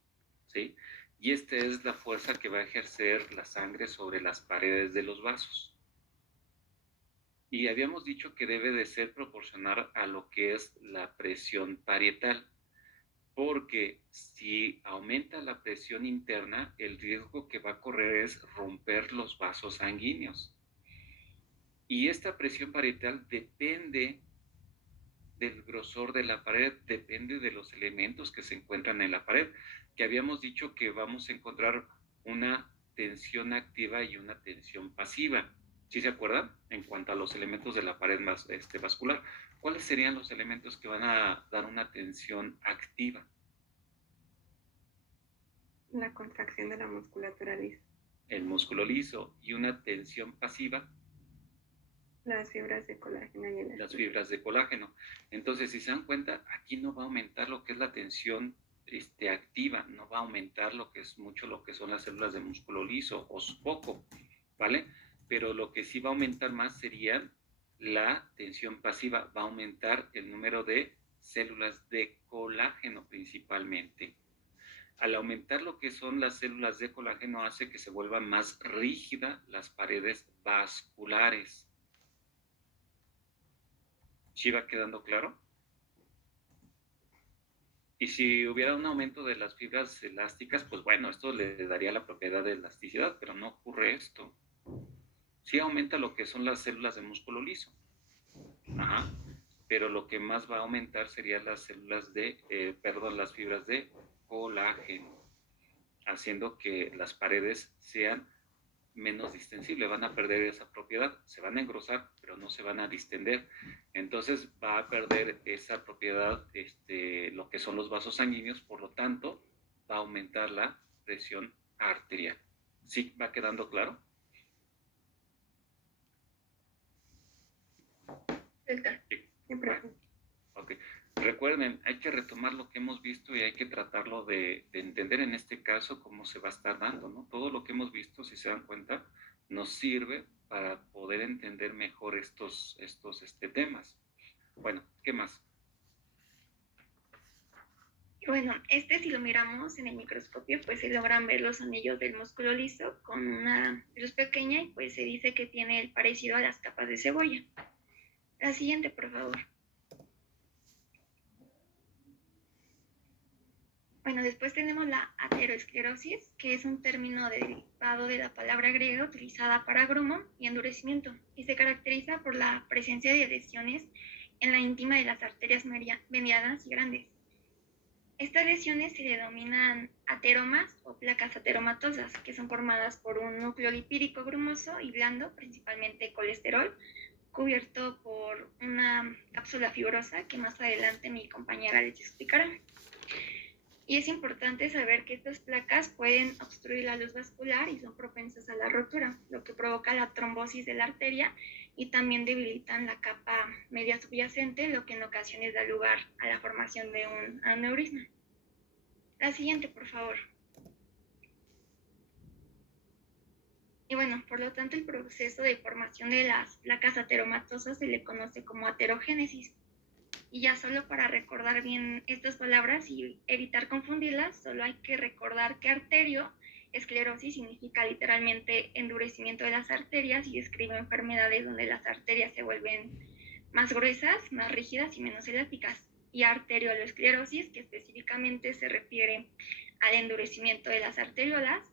¿sí? Y esta es la fuerza que va a ejercer la sangre sobre las paredes de los vasos. Y habíamos dicho que debe de ser proporcional a lo que es la presión parietal, porque si aumenta la presión interna, el riesgo que va a correr es romper los vasos sanguíneos. Y esta presión parietal depende del grosor de la pared, depende de los elementos que se encuentran en la pared, que habíamos dicho que vamos a encontrar una tensión activa y una tensión pasiva. ¿Sí se acuerdan? En cuanto a los elementos de la pared vascular, ¿cuáles serían los elementos que van a dar una tensión activa? La contracción de la musculatura lisa. El músculo liso. Y una tensión pasiva. Las fibras de colágeno y las fibras de colágeno. Entonces, si se dan cuenta, aquí no va a aumentar lo que es la tensión activa, no va a aumentar lo que es mucho lo que son las células de músculo liso o poco, ¿vale? Pero lo que sí va a aumentar más sería la tensión pasiva, va a aumentar el número de células de colágeno principalmente. Al aumentar lo que son las células de colágeno hace que se vuelvan más rígidas las paredes vasculares. ¿Sí va quedando claro? Y si hubiera un aumento de las fibras elásticas, pues bueno, esto le daría la propiedad de elasticidad, pero no ocurre esto. Sí aumenta lo que son las células de músculo liso. Ajá. Pero lo que más va a aumentar serían las células de, las fibras de colágeno, haciendo que las paredes sean menos distensibles, van a perder esa propiedad, se van a engrosar, pero no se van a distender. Entonces va a perder esa propiedad, lo que son los vasos sanguíneos, por lo tanto, va a aumentar la presión arterial. ¿Sí va quedando claro? Sí, profe. Ok. Recuerden, hay que retomar lo que hemos visto y hay que tratarlo de entender en este caso cómo se va a estar dando, ¿no? Todo lo que hemos visto, si se dan cuenta, nos sirve para poder entender mejor estos temas. Bueno, ¿qué más? Bueno, si lo miramos en el microscopio, pues se logran ver los anillos del músculo liso con una luz pequeña y pues se dice que tiene el parecido a las capas de cebolla. La siguiente, por favor. Bueno, después tenemos la ateroesclerosis, que es un término derivado de la palabra griega utilizada para grumo y endurecimiento, y se caracteriza por la presencia de lesiones en la íntima de las arterias medianas y grandes. Estas lesiones se denominan ateromas o placas ateromatosas, que son formadas por un núcleo lipídico grumoso y blando, principalmente colesterol, cubierto por una cápsula fibrosa que más adelante mi compañera les explicará. Y es importante saber que estas placas pueden obstruir la luz vascular y son propensas a la rotura, lo que provoca la trombosis de la arteria y también debilitan la capa media subyacente, lo que en ocasiones da lugar a la formación de un aneurisma. La siguiente, por favor. Y bueno, por lo tanto, el proceso de formación de las placas ateromatosas se le conoce como aterogénesis. Y ya solo para recordar bien estas palabras y evitar confundirlas, solo hay que recordar que esclerosis significa literalmente endurecimiento de las arterias y describe enfermedades donde las arterias se vuelven más gruesas, más rígidas y menos elásticas. Y arterioloesclerosis, que específicamente se refiere al endurecimiento de las arteriolas,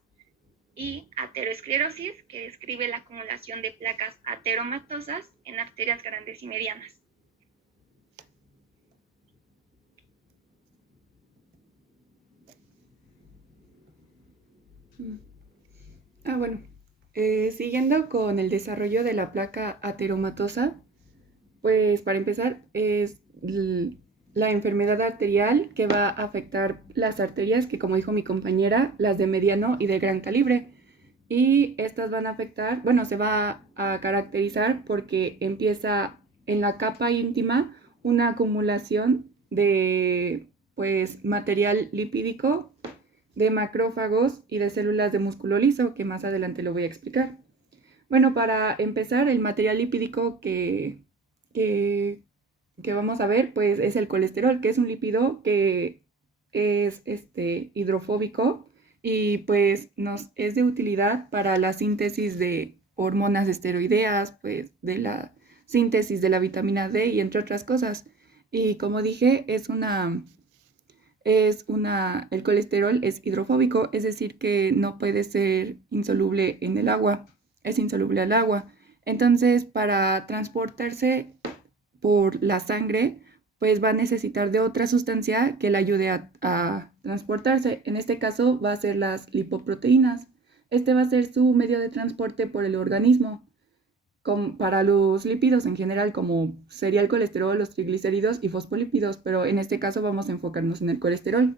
y ateroesclerosis, que describe la acumulación de placas ateromatosas en arterias grandes y medianas. Bueno, siguiendo con el desarrollo de la placa ateromatosa, pues para empezar es la enfermedad arterial que va a afectar las arterias, que como dijo mi compañera, las de mediano y de gran calibre. Y estas van a afectar, bueno, se va a caracterizar porque empieza en la capa íntima una acumulación de pues material lipídico, de macrófagos y de células de músculo liso, que más adelante lo voy a explicar. Bueno, para empezar, el material lipídico que vamos a ver, pues es el colesterol, que es un lípido que es hidrofóbico y pues nos es de utilidad para la síntesis de hormonas esteroideas, pues de la síntesis de la vitamina D y entre otras cosas. Y como dije, el colesterol es hidrofóbico, es decir, que no puede ser insoluble en el agua, es insoluble al agua. Entonces, para transportarse por la sangre, pues va a necesitar de otra sustancia que le ayude a transportarse. En este caso va a ser las lipoproteínas. Este va a ser su medio de transporte por el organismo. Para los lípidos en general, como sería el colesterol, los triglicéridos y fosfolípidos, pero en este caso vamos a enfocarnos en el colesterol.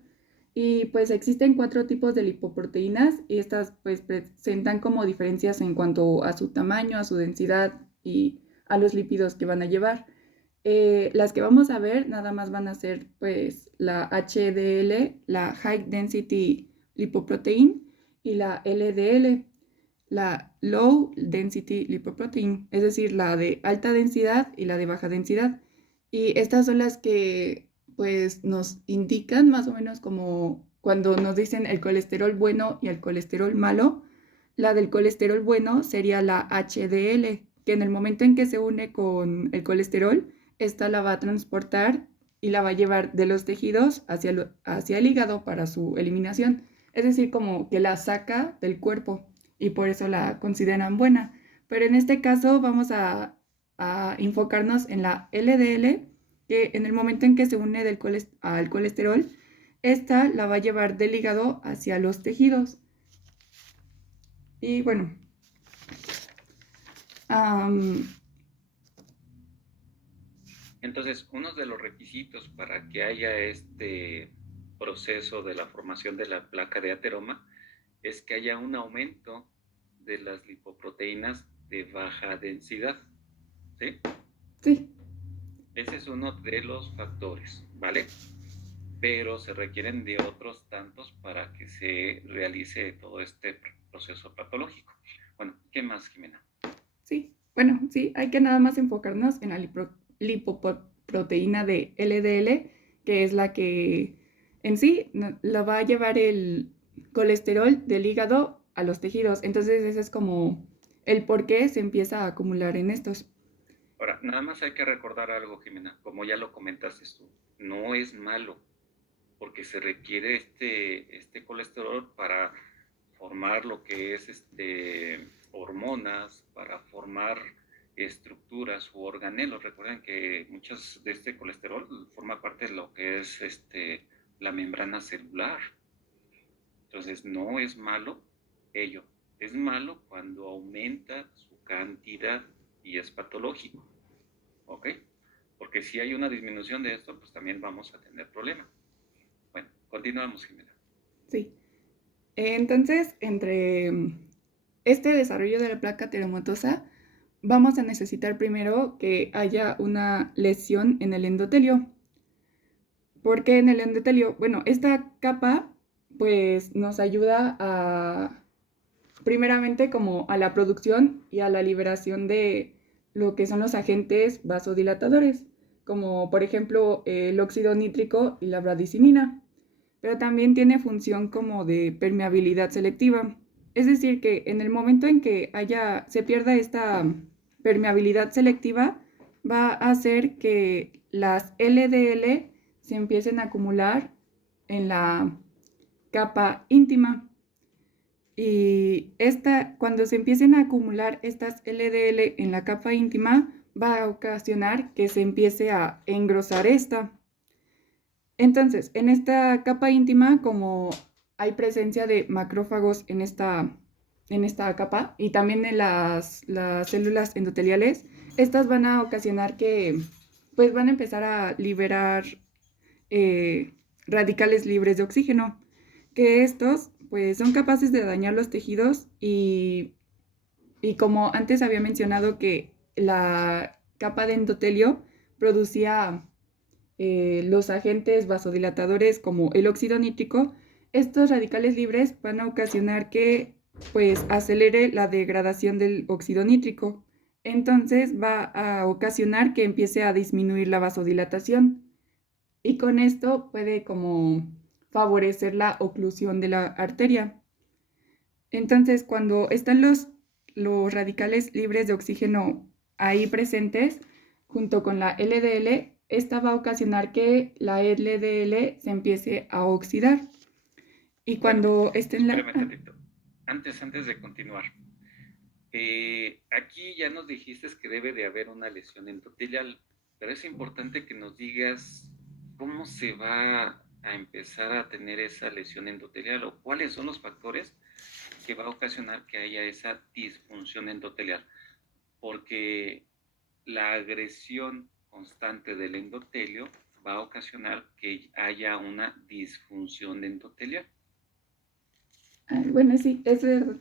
Y pues existen 4 tipos de lipoproteínas y estas pues presentan como diferencias en cuanto a su tamaño, a su densidad y a los lípidos que van a llevar. Las que vamos a ver nada más van a ser pues la HDL, la High Density Lipoprotein, y la LDL, la Low Density Lipoprotein, es decir, la de alta densidad y la de baja densidad. Y estas son las que pues nos indican más o menos como cuando nos dicen el colesterol bueno y el colesterol malo. La del colesterol bueno sería la HDL, que en el momento en que se une con el colesterol, esta la va a transportar y la va a llevar de los tejidos hacia el hígado para su eliminación. Es decir, como que la saca del cuerpo y por eso la consideran buena. Pero en este caso vamos a enfocarnos en la LDL, que en el momento en que se une al colesterol, esta la va a llevar del hígado hacia los tejidos. Y bueno, Entonces, uno de los requisitos para que haya este proceso de la formación de la placa de ateroma es que haya un aumento de las lipoproteínas de baja densidad, ¿sí? Sí. Ese es uno de los factores, ¿vale? Pero se requieren de otros tantos para que se realice todo este proceso patológico. Bueno, ¿qué más, Jimena? Sí, bueno, sí, hay que nada más enfocarnos en la lipoproteína de LDL, que es la que en sí la va a llevar el colesterol del hígado a los tejidos. Entonces ese es como el por qué se empieza a acumular en estos. Ahora, nada más hay que recordar algo, Jimena, como ya lo comentaste tú, no es malo, porque se requiere este colesterol para formar lo que es hormonas, para formar estructuras u organelos. Recuerden que muchas de este colesterol forma parte de lo que es la membrana celular. Entonces, no es malo ello. Es malo cuando aumenta su cantidad y es patológico. ¿Ok? Porque si hay una disminución de esto, pues también vamos a tener problemas. Bueno, continuamos, Jimena. Sí. Entonces, entre este desarrollo de la placa ateromatosa, vamos a necesitar primero que haya una lesión en el endotelio. Porque en el endotelio, bueno, esta capa pues nos ayuda a, primeramente como a la producción y a la liberación de lo que son los agentes vasodilatadores, como por ejemplo el óxido nítrico y la bradicinina, pero también tiene función como de permeabilidad selectiva. Es decir, que en el momento en que se pierda esta permeabilidad selectiva, va a hacer que las LDL se empiecen a acumular en la capa íntima. Y cuando se empiecen a acumular estas LDL en la capa íntima, va a ocasionar que se empiece a engrosar esta. Entonces, en esta capa íntima, como hay presencia de macrófagos en esta capa y también en las células endoteliales, estas van a ocasionar que pues van a empezar a liberar radicales libres de oxígeno, que estos pues son capaces de dañar los tejidos y como antes había mencionado que la capa de endotelio producía los agentes vasodilatadores como el óxido nítrico, estos radicales libres van a ocasionar que pues acelere la degradación del óxido nítrico. Entonces va a ocasionar que empiece a disminuir la vasodilatación y con esto puede como favorecer la oclusión de la arteria. Entonces, cuando están los radicales libres de oxígeno ahí presentes, junto con la LDL, esta va a ocasionar que la LDL se empiece a oxidar. Y cuando estén Espérame tantito. Antes de continuar. Aquí ya nos dijiste que debe de haber una lesión endotelial, pero es importante que nos digas cómo se va a empezar a tener esa lesión endotelial o cuáles son los factores que va a ocasionar que haya esa disfunción endotelial, porque la agresión constante del endotelio va a ocasionar que haya una disfunción endotelial. Bueno, sí, es verdad.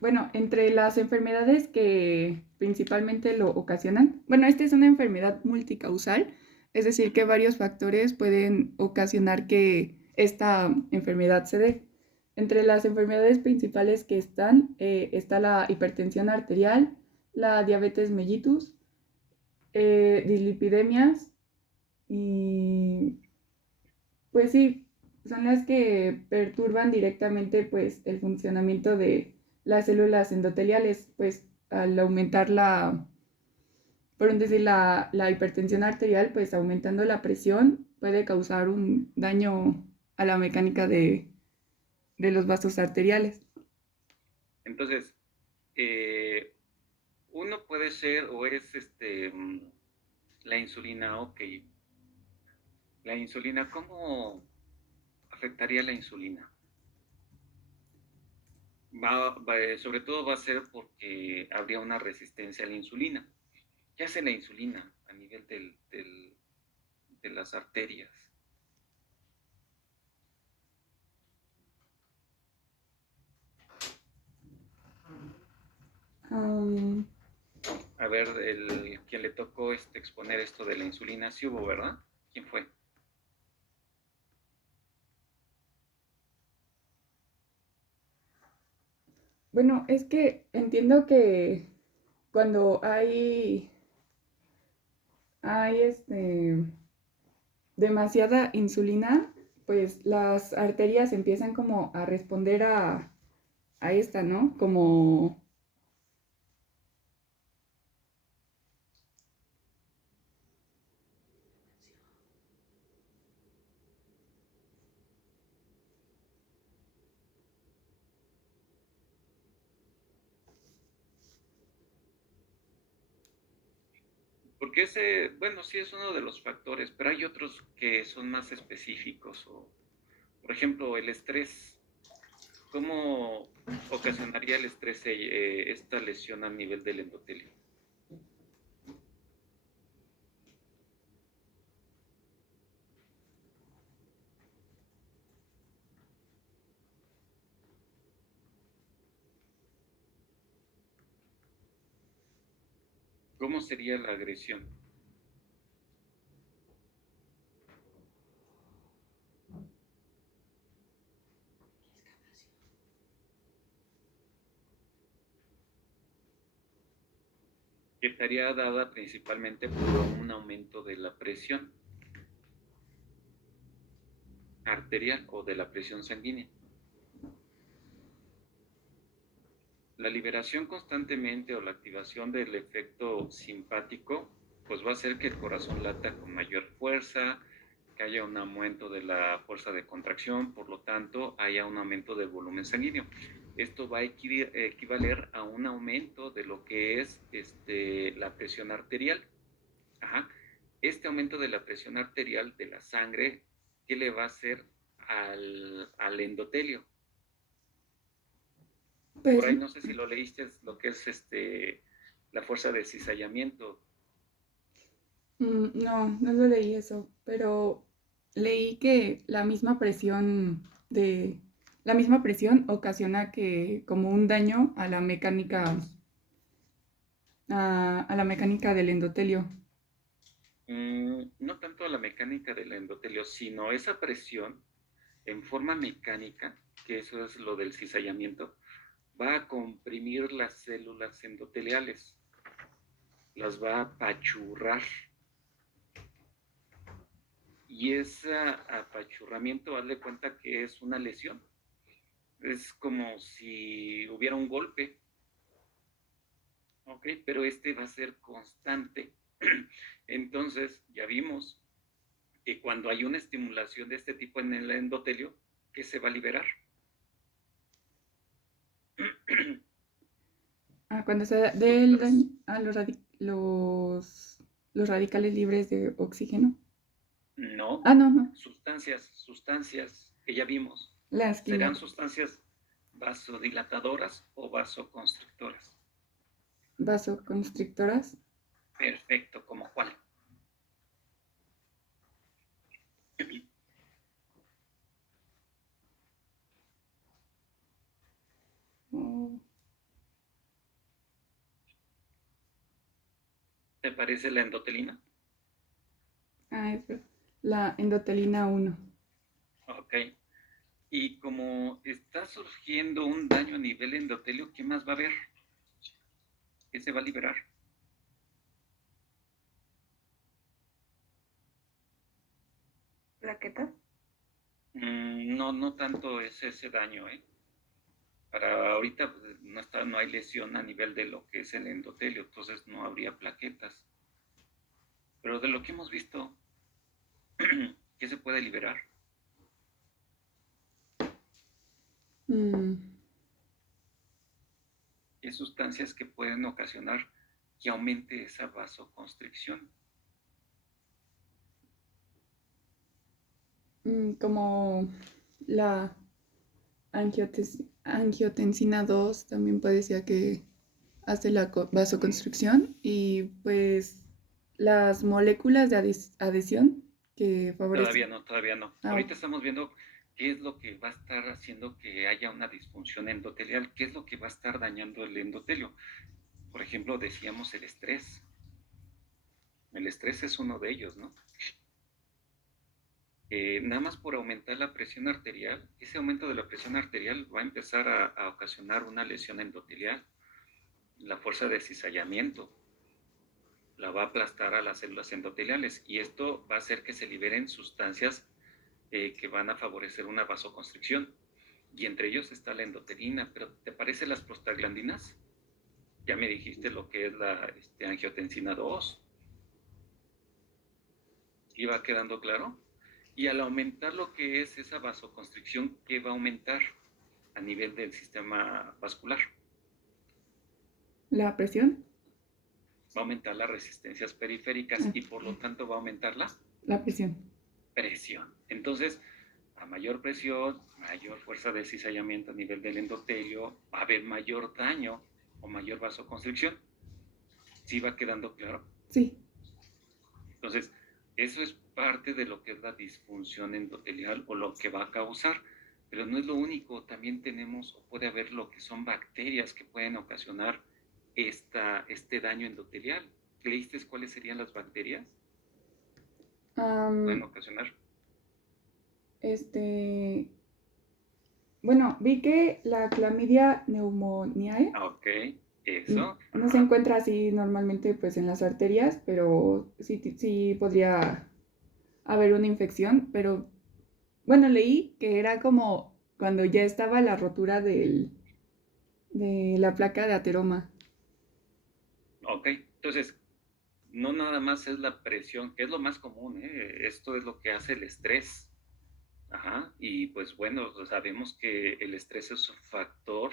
Bueno, entre las enfermedades que principalmente lo ocasionan, bueno, esta es una enfermedad multicausal, es decir, que varios factores pueden ocasionar que esta enfermedad se dé. Entre las enfermedades principales que están, está la hipertensión arterial, la diabetes mellitus, dislipidemias y pues sí, son las que perturban directamente pues el funcionamiento de las células endoteliales, pues al aumentar por un decir, la hipertensión arterial, pues aumentando la presión puede causar un daño a la mecánica de los vasos arteriales. Entonces, uno puede ser o es la insulina, ok. La insulina, ¿cómo afectaría la insulina? Sobre todo va a ser porque habría una resistencia a la insulina. ¿Qué hace la insulina a nivel de las arterias? Um, A ver, quien le tocó exponer esto de la insulina, sí hubo, ¿verdad? ¿Quién fue? bueno, es que entiendo que cuando hay demasiada insulina, pues las arterias empiezan como a responder a esta, ¿no? Como, Porque bueno, sí es uno de los factores, pero hay otros que son más específicos. Por ejemplo, el estrés. ¿Cómo ocasionaría el estrés esta lesión a nivel del endotelio? ¿Cómo sería la agresión? Que estaría dada principalmente por un aumento de la presión arterial o de la presión sanguínea. La liberación constantemente o la activación del efecto simpático, pues va a hacer que el corazón lata con mayor fuerza, que haya un aumento de la fuerza de contracción, por lo tanto, haya un aumento del volumen sanguíneo. Esto va a equivaler a un aumento de lo que es la presión arterial. Ajá. Este aumento de la presión arterial de la sangre, ¿qué le va a hacer al endotelio? pues, Por ahí no sé si lo leíste, lo que es la fuerza de cizallamiento. no, no lo leí eso, pero leí que la misma presión ocasiona que como un daño a la mecánica del endotelio. No tanto a la mecánica del endotelio, sino esa presión en forma mecánica, que eso es lo del cizallamiento, va a comprimir las células endoteliales, las va a apachurrar. Y ese apachurramiento, hazle cuenta que es una lesión. Es como si hubiera un golpe, ¿ok? Pero va a ser constante. Entonces, ya vimos que cuando hay una estimulación de este tipo en el endotelio, ¿qué se va a liberar? Cuando se da a los radicales libres de oxígeno. No, No. sustancias que ya vimos. Las ¿Serán químicas. sustancias vasodilatadoras o vasoconstrictoras? Vasoconstrictoras. Perfecto, ¿como cuál? ¿Te parece la endotelina? Espera. La endotelina 1. Ok. Y como está surgiendo un daño a nivel endotelio, ¿qué más va a haber? ¿Qué se va a liberar? ¿Plaquetas? No tanto es ese daño, ¿eh? Para ahorita pues, no hay lesión a nivel de lo que es el endotelio, entonces no habría plaquetas. Pero de lo que hemos visto, ¿qué se puede liberar? Mm, ¿Qué sustancias que pueden ocasionar que aumente esa vasoconstricción? Como la angiotensina 2 también parecía que hace la vasoconstricción y pues las moléculas de adhesión que favorecen. Todavía no. Ahorita estamos viendo qué es lo que va a estar haciendo que haya una disfunción endotelial, qué es lo que va a estar dañando el endotelio. Por ejemplo, decíamos el estrés. El estrés es uno de ellos, ¿no? Nada más por aumentar la presión arterial, ese aumento de la presión arterial va a empezar a ocasionar una lesión endotelial. La fuerza de cizallamiento la va a aplastar a las células endoteliales y esto va a hacer que se liberen sustancias que van a favorecer una vasoconstricción. Y entre ellos está la endotelina, pero ¿te parecen las prostaglandinas? Ya me dijiste lo que es la angiotensina 2. ¿Iba quedando claro? Y al aumentar lo que es esa vasoconstricción, ¿qué va a aumentar a nivel del sistema vascular? La presión, Va a aumentar las resistencias periféricas y por lo tanto va a aumentar la presión. presión. Entonces, a mayor presión, mayor fuerza de cizallamiento a nivel del endotelio, va a haber mayor daño o mayor vasoconstricción. ¿Sí va quedando claro? Sí. Entonces, eso es parte de lo que es la disfunción endotelial o lo que va a causar, pero no es lo único, también tenemos o puede haber lo que son bacterias que pueden ocasionar este daño endotelial. ¿Leíste cuáles serían las bacterias que pueden ocasionar? Bueno, vi que la clamidia pneumoniae Ok, eso. no se encuentra así normalmente pues en las arterias, pero sí podría haber una infección, pero bueno, leí que era como cuando ya estaba la rotura de la placa de ateroma. Ok, entonces, no nada más es la presión, que es lo más común, ¿eh? Esto es lo que hace el estrés. Ajá, y pues bueno, sabemos que el estrés es un factor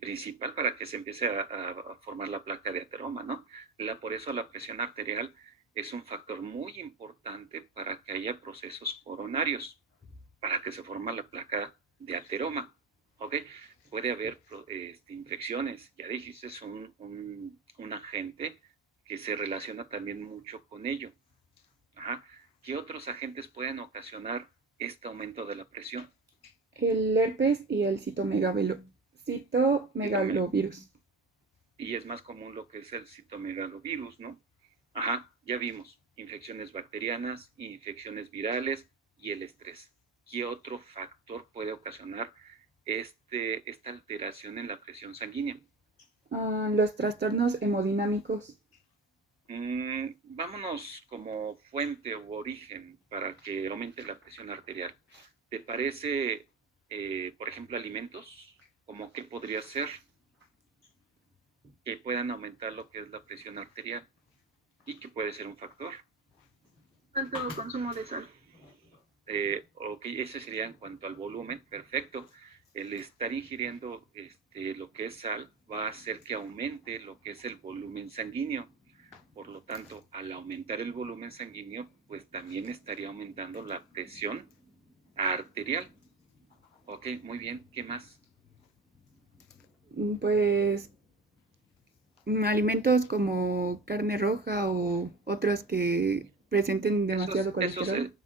principal para que se empiece a formar la placa de ateroma, ¿no? Por eso la presión arterial es un factor muy importante para que haya procesos coronarios, para que se forma la placa de ateroma, ¿ok? Puede haber infecciones, ya dijiste, es un agente que se relaciona también mucho con ello. Ajá. ¿Qué otros agentes pueden ocasionar este aumento de la presión? El herpes y el citomegalovirus. Y es más común lo que es el citomegalovirus, ¿no? Ajá, ya vimos, infecciones bacterianas, infecciones virales y el estrés. ¿Qué otro factor puede ocasionar esta alteración en la presión sanguínea? Los trastornos hemodinámicos. Vámonos como fuente u origen para que aumente la presión arterial. ¿Te parece, por ejemplo, alimentos? ¿Cómo qué podría ser que puedan aumentar lo que es la presión arterial y que puede ser un factor? Alto consumo de sal. Ok, ese sería en cuanto al volumen, perfecto. El estar ingiriendo lo que es sal va a hacer que aumente lo que es el volumen sanguíneo. Por lo tanto, al aumentar el volumen sanguíneo, pues también estaría aumentando la presión arterial. Ok, muy bien. ¿Qué más? Pues alimentos como carne roja o otros que presenten demasiado colesterol.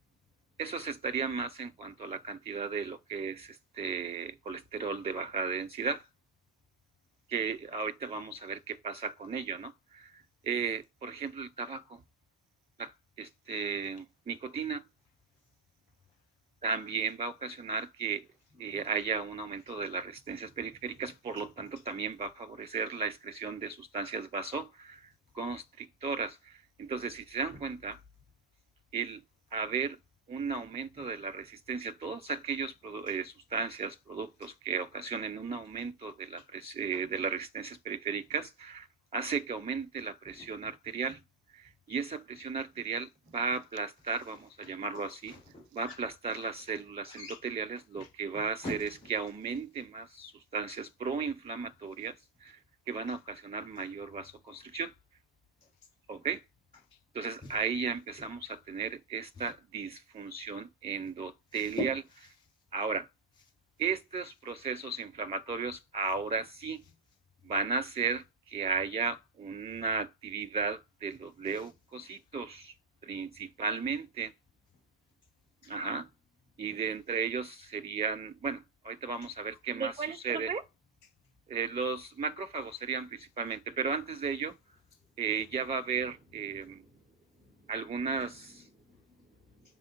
Eso se estaría más en cuanto a la cantidad de lo que es colesterol de baja densidad, que ahorita vamos a ver qué pasa con ello, ¿no? Por ejemplo, el tabaco, la nicotina, también va a ocasionar que haya un aumento de las resistencias periféricas, por lo tanto también va a favorecer la excreción de sustancias vasoconstrictoras. Entonces, si se dan cuenta, el haber un aumento de la resistencia, todos aquellos sustancias, productos que ocasionen un aumento de las resistencias periféricas, hace que aumente la presión arterial. Y esa presión arterial va a aplastar, vamos a llamarlo así, va a aplastar las células endoteliales, lo que va a hacer es que aumente más sustancias proinflamatorias que van a ocasionar mayor vasoconstricción. ¿Ok? Entonces ahí ya empezamos a tener esta disfunción endotelial. Ahora, estos procesos inflamatorios ahora sí van a hacer que haya una actividad de los leucocitos, principalmente. Ajá. Y de entre ellos serían, bueno, ahorita vamos a ver qué más sucede. Los macrófagos serían principalmente, pero antes de ello ya va a haber algunos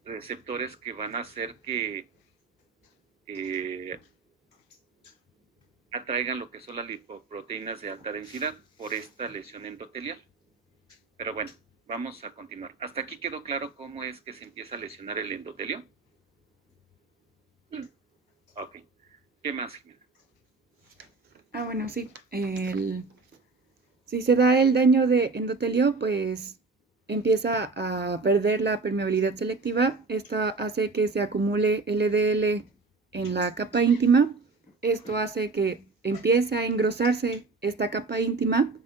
receptores que van a hacer que atraigan lo que son las lipoproteínas de alta densidad por esta lesión endotelial. Pero bueno, vamos a continuar. ¿Hasta aquí quedó claro cómo es que se empieza a lesionar el endotelio? Sí. Ok. ¿Qué más, Jimena? Bueno, sí. Si se da el daño de endotelio, pues empieza a perder la permeabilidad selectiva. Esto hace que se acumule LDL en la capa íntima. Esto hace que empiece a engrosarse esta capa íntima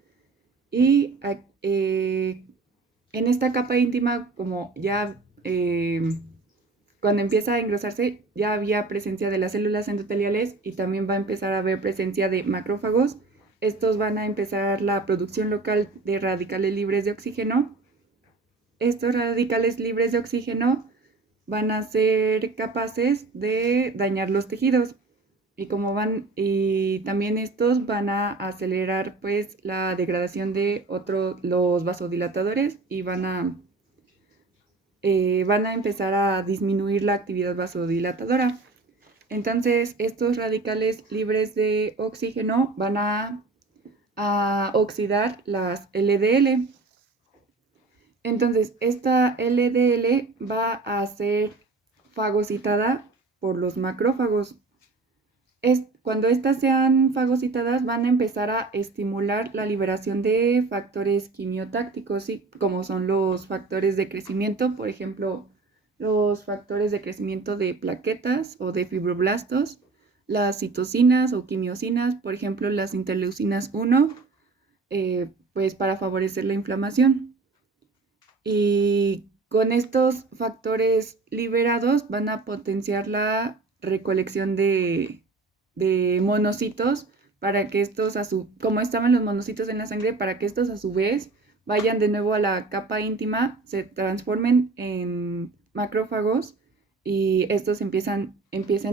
y en esta capa íntima, como ya cuando empieza a engrosarse, ya había presencia de las células endoteliales y también va a empezar a haber presencia de macrófagos. Estos van a empezar la producción local de radicales libres de oxígeno. Estos radicales libres de oxígeno van a ser capaces de dañar los tejidos y también estos van a acelerar pues la degradación de los vasodilatadores y van a empezar a disminuir la actividad vasodilatadora. Entonces estos radicales libres de oxígeno van a oxidar las LDL. Entonces, esta LDL va a ser fagocitada por los macrófagos. Cuando estas sean fagocitadas, van a empezar a estimular la liberación de factores quimiotácticos, ¿sí? Como son los factores de crecimiento, por ejemplo, los factores de crecimiento de plaquetas o de fibroblastos, las citocinas o quimiosinas, por ejemplo, las interleucinas 1, pues para favorecer la inflamación. Y con estos factores liberados van a potenciar la recolección de monocitos para que estos, como estaban los monocitos en la sangre, para que estos a su vez vayan de nuevo a la capa íntima, se transformen en macrófagos y estos empiecen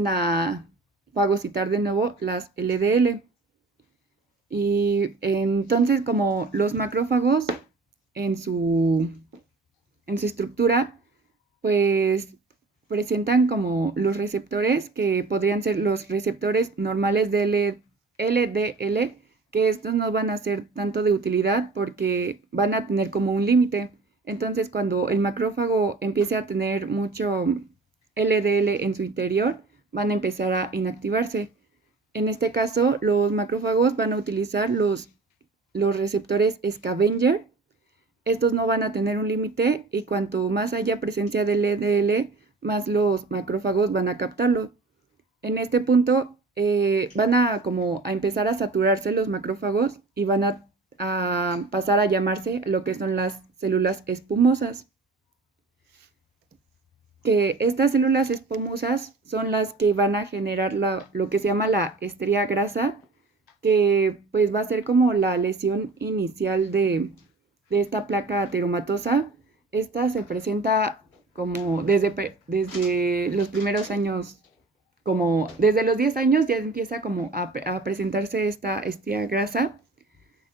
a fagocitar de nuevo las LDL. Y entonces, como los macrófagos en su estructura, pues presentan como los receptores que podrían ser los receptores normales de LDL, que estos no van a ser tanto de utilidad porque van a tener como un límite. Entonces, cuando el macrófago empiece a tener mucho LDL en su interior, van a empezar a inactivarse. En este caso, los macrófagos van a utilizar los receptores scavenger. Estos no van a tener un límite y cuanto más haya presencia del LDL, más los macrófagos van a captarlo. En este punto van a empezar a saturarse los macrófagos y van a pasar a llamarse lo que son las células espumosas. Que estas células espumosas son las que van a generar lo que se llama la estría grasa, que pues va a ser como la lesión inicial de esta placa ateromatosa. Esta se presenta como desde los primeros años, como desde los 10 años ya empieza como a presentarse esta estría grasa.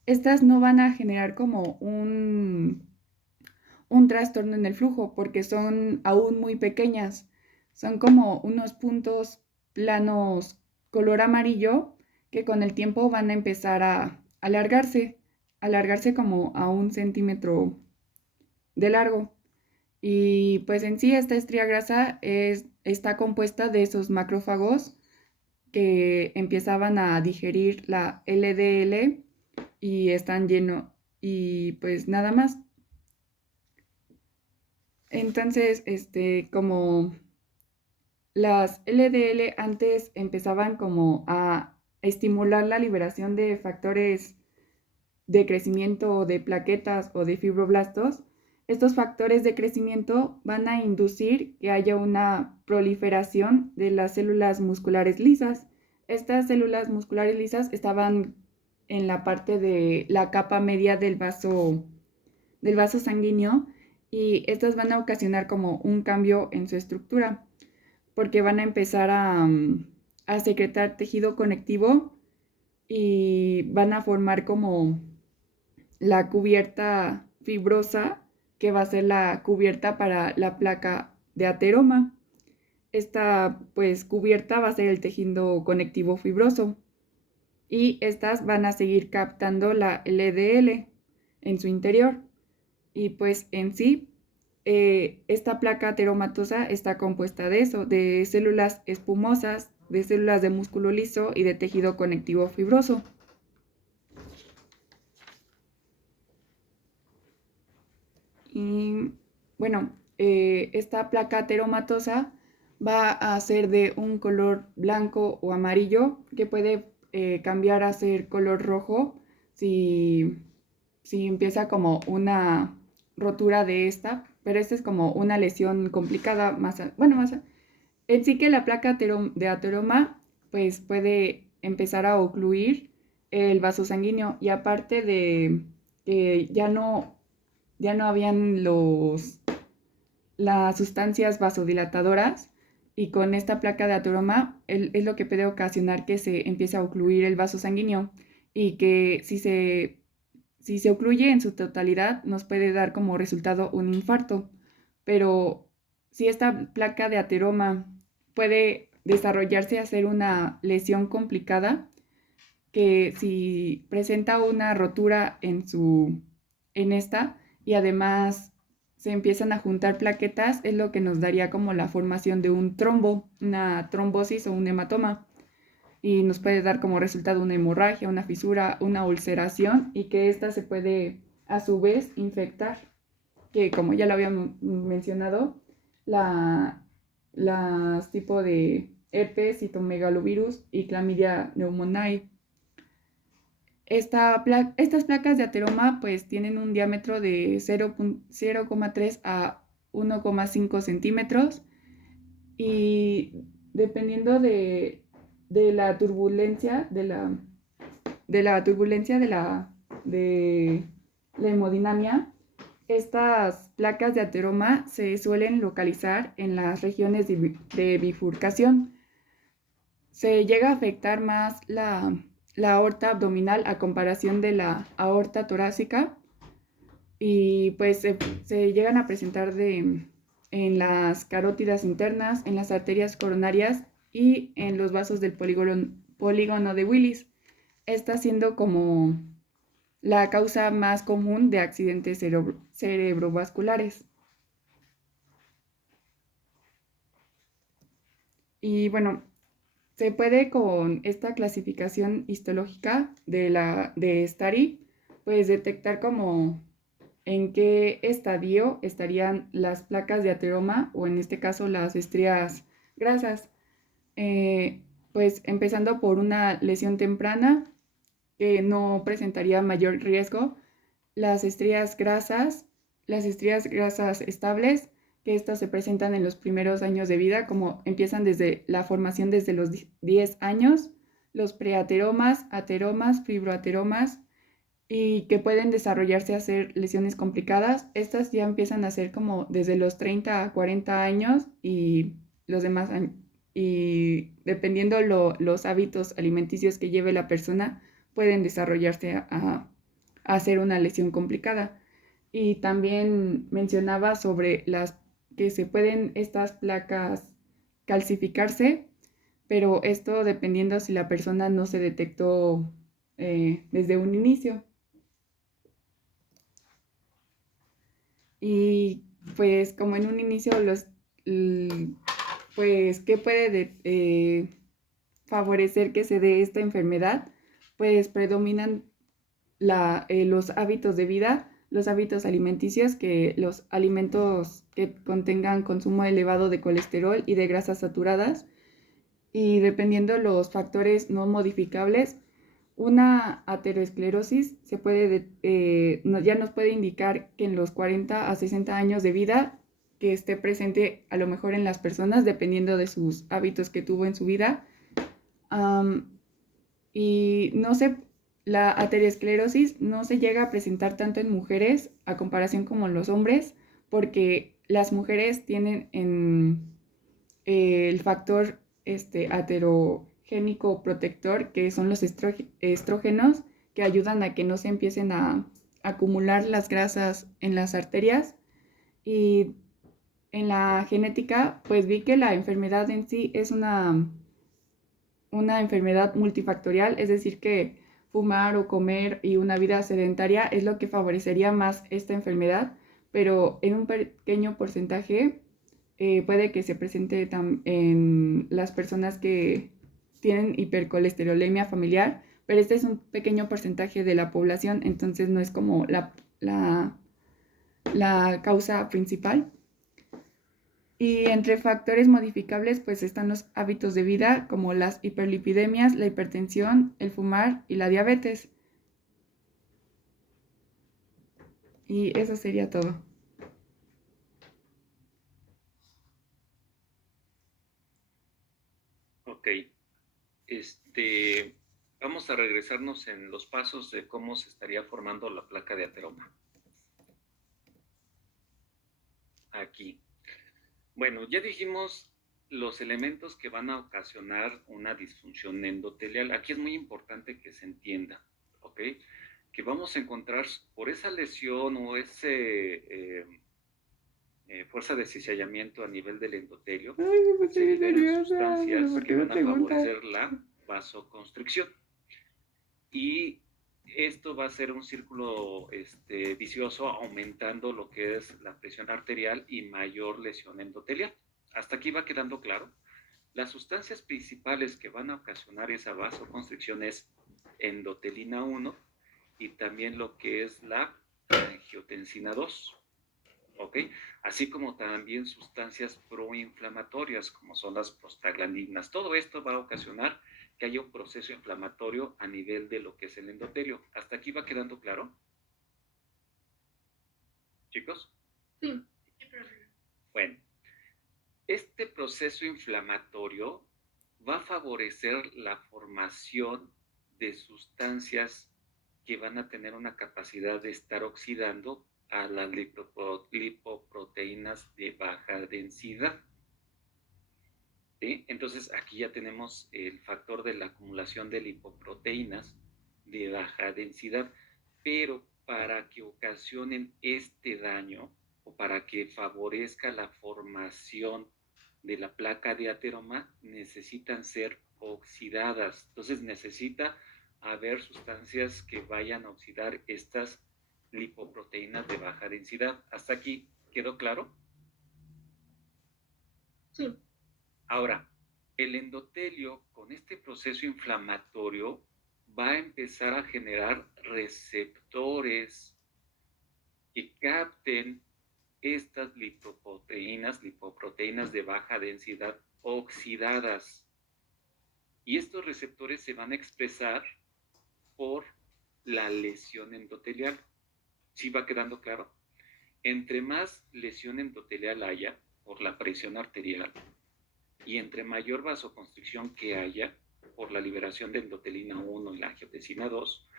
estas no van a generar como un trastorno en el flujo porque son aún muy pequeñas. Son como unos puntos planos color amarillo que con el tiempo van a empezar a alargarse como a 1 centímetro de largo. Y pues en sí esta estría grasa está compuesta de esos macrófagos que empezaban a digerir la LDL y están llenos y pues nada más. Entonces, como las LDL antes empezaban como a estimular la liberación de factores de crecimiento de plaquetas o de fibroblastos, estos factores de crecimiento van a inducir que haya una proliferación de las células musculares lisas. Estas células musculares lisas estaban en la parte de la capa media del vaso sanguíneo y estas van a ocasionar como un cambio en su estructura porque van a empezar a secretar tejido conectivo y van a formar como la cubierta fibrosa que va a ser la cubierta para la placa de ateroma. Esta pues cubierta va a ser el tejido conectivo fibroso y estas van a seguir captando la LDL en su interior y pues en sí esta placa ateromatosa está compuesta de eso, de células espumosas, de células de músculo liso y de tejido conectivo fibroso. Y bueno, esta placa ateromatosa va a ser de un color blanco o amarillo que puede cambiar a ser color rojo si empieza como una rotura de esta, pero esta es como una lesión complicada en sí que la placa de ateroma pues puede empezar a ocluir el vaso sanguíneo y aparte de que ya no habían las sustancias vasodilatadoras y con esta placa de ateroma es lo que puede ocasionar que se empiece a ocluir el vaso sanguíneo y que si se ocluye en su totalidad nos puede dar como resultado un infarto. Pero si esta placa de ateroma puede desarrollarse a ser una lesión complicada, que si presenta una rotura en esta y además se empiezan a juntar plaquetas, es lo que nos daría como la formación de un trombo, una trombosis o un hematoma. Y nos puede dar como resultado una hemorragia, una fisura, una ulceración y que esta se puede a su vez infectar, que como ya lo habíamos mencionado, las tipos de herpes, citomegalovirus y clamidia pneumoniae. Estas placas de ateroma pues tienen un diámetro de 0,3 a 1,5 centímetros y dependiendo de la turbulencia de la hemodinamia, estas placas de ateroma se suelen localizar en las regiones de bifurcación. Se llega a afectar más la aorta abdominal a comparación de la aorta torácica y pues se llegan a presentar en las carótidas internas, en las arterias coronarias y en los vasos del polígono de Willis, esta siendo como la causa más común de accidentes cerebrovasculares. Y bueno, se puede con esta clasificación histológica de Starry, pues detectar como en qué estadio estarían las placas de ateroma o en este caso las estrías grasas. Pues empezando por una lesión temprana que no presentaría mayor riesgo, las estrías grasas estables, que estas se presentan en los primeros años de vida, como empiezan desde la formación desde los 10 años, los preateromas, ateromas, fibroateromas, y que pueden desarrollarse a ser lesiones complicadas. Estas ya empiezan a ser como desde los 30 a 40 años y los demás y dependiendo los hábitos alimenticios que lleve la persona, pueden desarrollarse a hacer una lesión complicada. Y también mencionaba sobre las que se pueden estas placas calcificarse, pero esto dependiendo si la persona no se detectó desde un inicio. Y pues como en un inicio pues ¿qué puede favorecer que se dé esta enfermedad? Pues predominan los hábitos de vida, los hábitos alimenticios, que los alimentos que contengan consumo elevado de colesterol y de grasas saturadas, y dependiendo los factores no modificables, una aterosclerosis ya nos puede indicar que en los 40 a 60 años de vida, que esté presente a lo mejor en las personas, dependiendo de sus hábitos que tuvo en su vida. Y no sé, la aterosclerosis no se llega a presentar tanto en mujeres a comparación como en los hombres, porque las mujeres tienen el factor aterogénico protector, que son los estrógenos, que ayudan a que no se empiecen a acumular las grasas en las arterias. Y en la genética, pues vi que la enfermedad en sí es una enfermedad multifactorial, es decir, que fumar o comer y una vida sedentaria es lo que favorecería más esta enfermedad, pero en un pequeño porcentaje puede que se presente en las personas que tienen hipercolesterolemia familiar, pero este es un pequeño porcentaje de la población, entonces no es como la causa principal. Y entre factores modificables pues están los hábitos de vida como las hiperlipidemias, la hipertensión, el fumar y la diabetes. Y eso sería todo. Ok. Vamos a regresarnos en los pasos de cómo se estaría formando la placa de ateroma. Aquí. Bueno, ya dijimos los elementos que van a ocasionar una disfunción endotelial. Aquí es muy importante que se entienda, ¿ok? Que vamos a encontrar por esa lesión o ese fuerza de cizallamiento a nivel del endotelio, se liberan sustancias que van a favorecer la vasoconstricción. Y esto va a ser un círculo vicioso, aumentando lo que es la presión arterial y mayor lesión endotelial. ¿Hasta aquí va quedando claro? Las sustancias principales que van a ocasionar esa vasoconstricción es endotelina 1 y también lo que es la angiotensina 2. ¿Ok? Así como también sustancias proinflamatorias como son las prostaglandinas. Todo esto va a ocasionar que haya un proceso inflamatorio a nivel de lo que es el endotelio. ¿Hasta aquí va quedando claro? ¿Chicos? Sí. Bueno, este proceso inflamatorio va a favorecer la formación de sustancias que van a tener una capacidad de estar oxidando a las lipoproteínas de baja densidad. ¿Sí? Entonces aquí ya tenemos el factor de la acumulación de lipoproteínas de baja densidad, pero para que ocasionen este daño o para que favorezca la formación de la placa de ateroma, necesitan ser oxidadas. Entonces necesita haber sustancias que vayan a oxidar estas lipoproteínas de baja densidad. ¿Hasta aquí quedó claro? Sí. Ahora, el endotelio con este proceso inflamatorio va a empezar a generar receptores que capten estas lipoproteínas de baja densidad oxidadas. Y estos receptores se van a expresar por la lesión endotelial. ¿Sí va quedando claro? Entre más lesión endotelial haya por la presión arterial y entre mayor vasoconstricción que haya por la liberación de endotelina 1 y la angiotensina 2,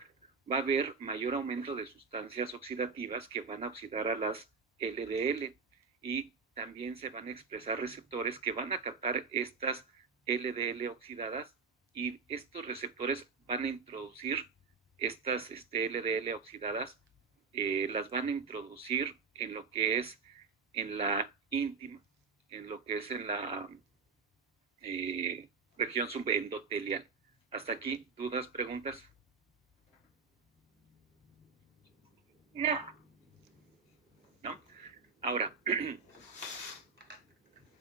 va a haber mayor aumento de sustancias oxidativas que van a oxidar a las LDL y también se van a expresar receptores que van a captar estas LDL oxidadas y estos receptores van a introducir estas LDL oxidadas las van a introducir en lo que es en la íntima, en lo que es en la región subendotelial. Hasta aquí, ¿dudas, preguntas? No. ¿No? Ahora,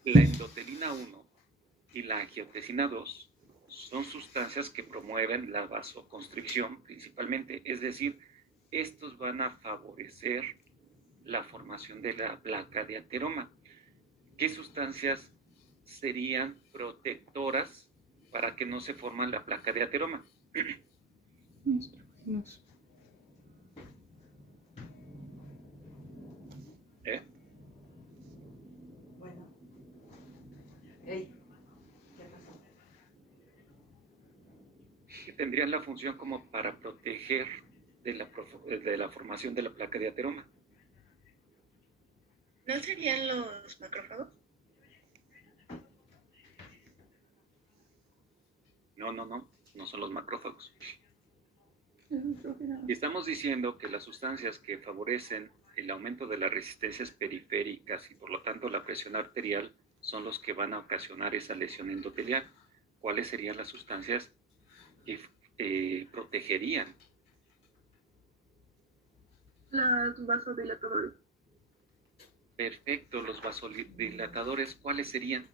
la endotelina 1 y la angiotensina 2 son sustancias que promueven la vasoconstricción principalmente, es decir, estos van a favorecer la formación de la placa de ateroma. ¿Qué sustancias serían protectoras para que no se forme la placa de ateroma? ¿Eh? Bueno. Hey, ¿qué pasó? Que tendrían la función como para proteger de la formación de la placa de ateroma. ¿No serían los macrófagos? No son los macrófagos. Y estamos diciendo que las sustancias que favorecen el aumento de las resistencias periféricas y por lo tanto la presión arterial son los que van a ocasionar esa lesión endotelial. ¿Cuáles serían las sustancias que protegerían? Los vasodilatadores. Perfecto, los vasodilatadores, ¿cuáles serían?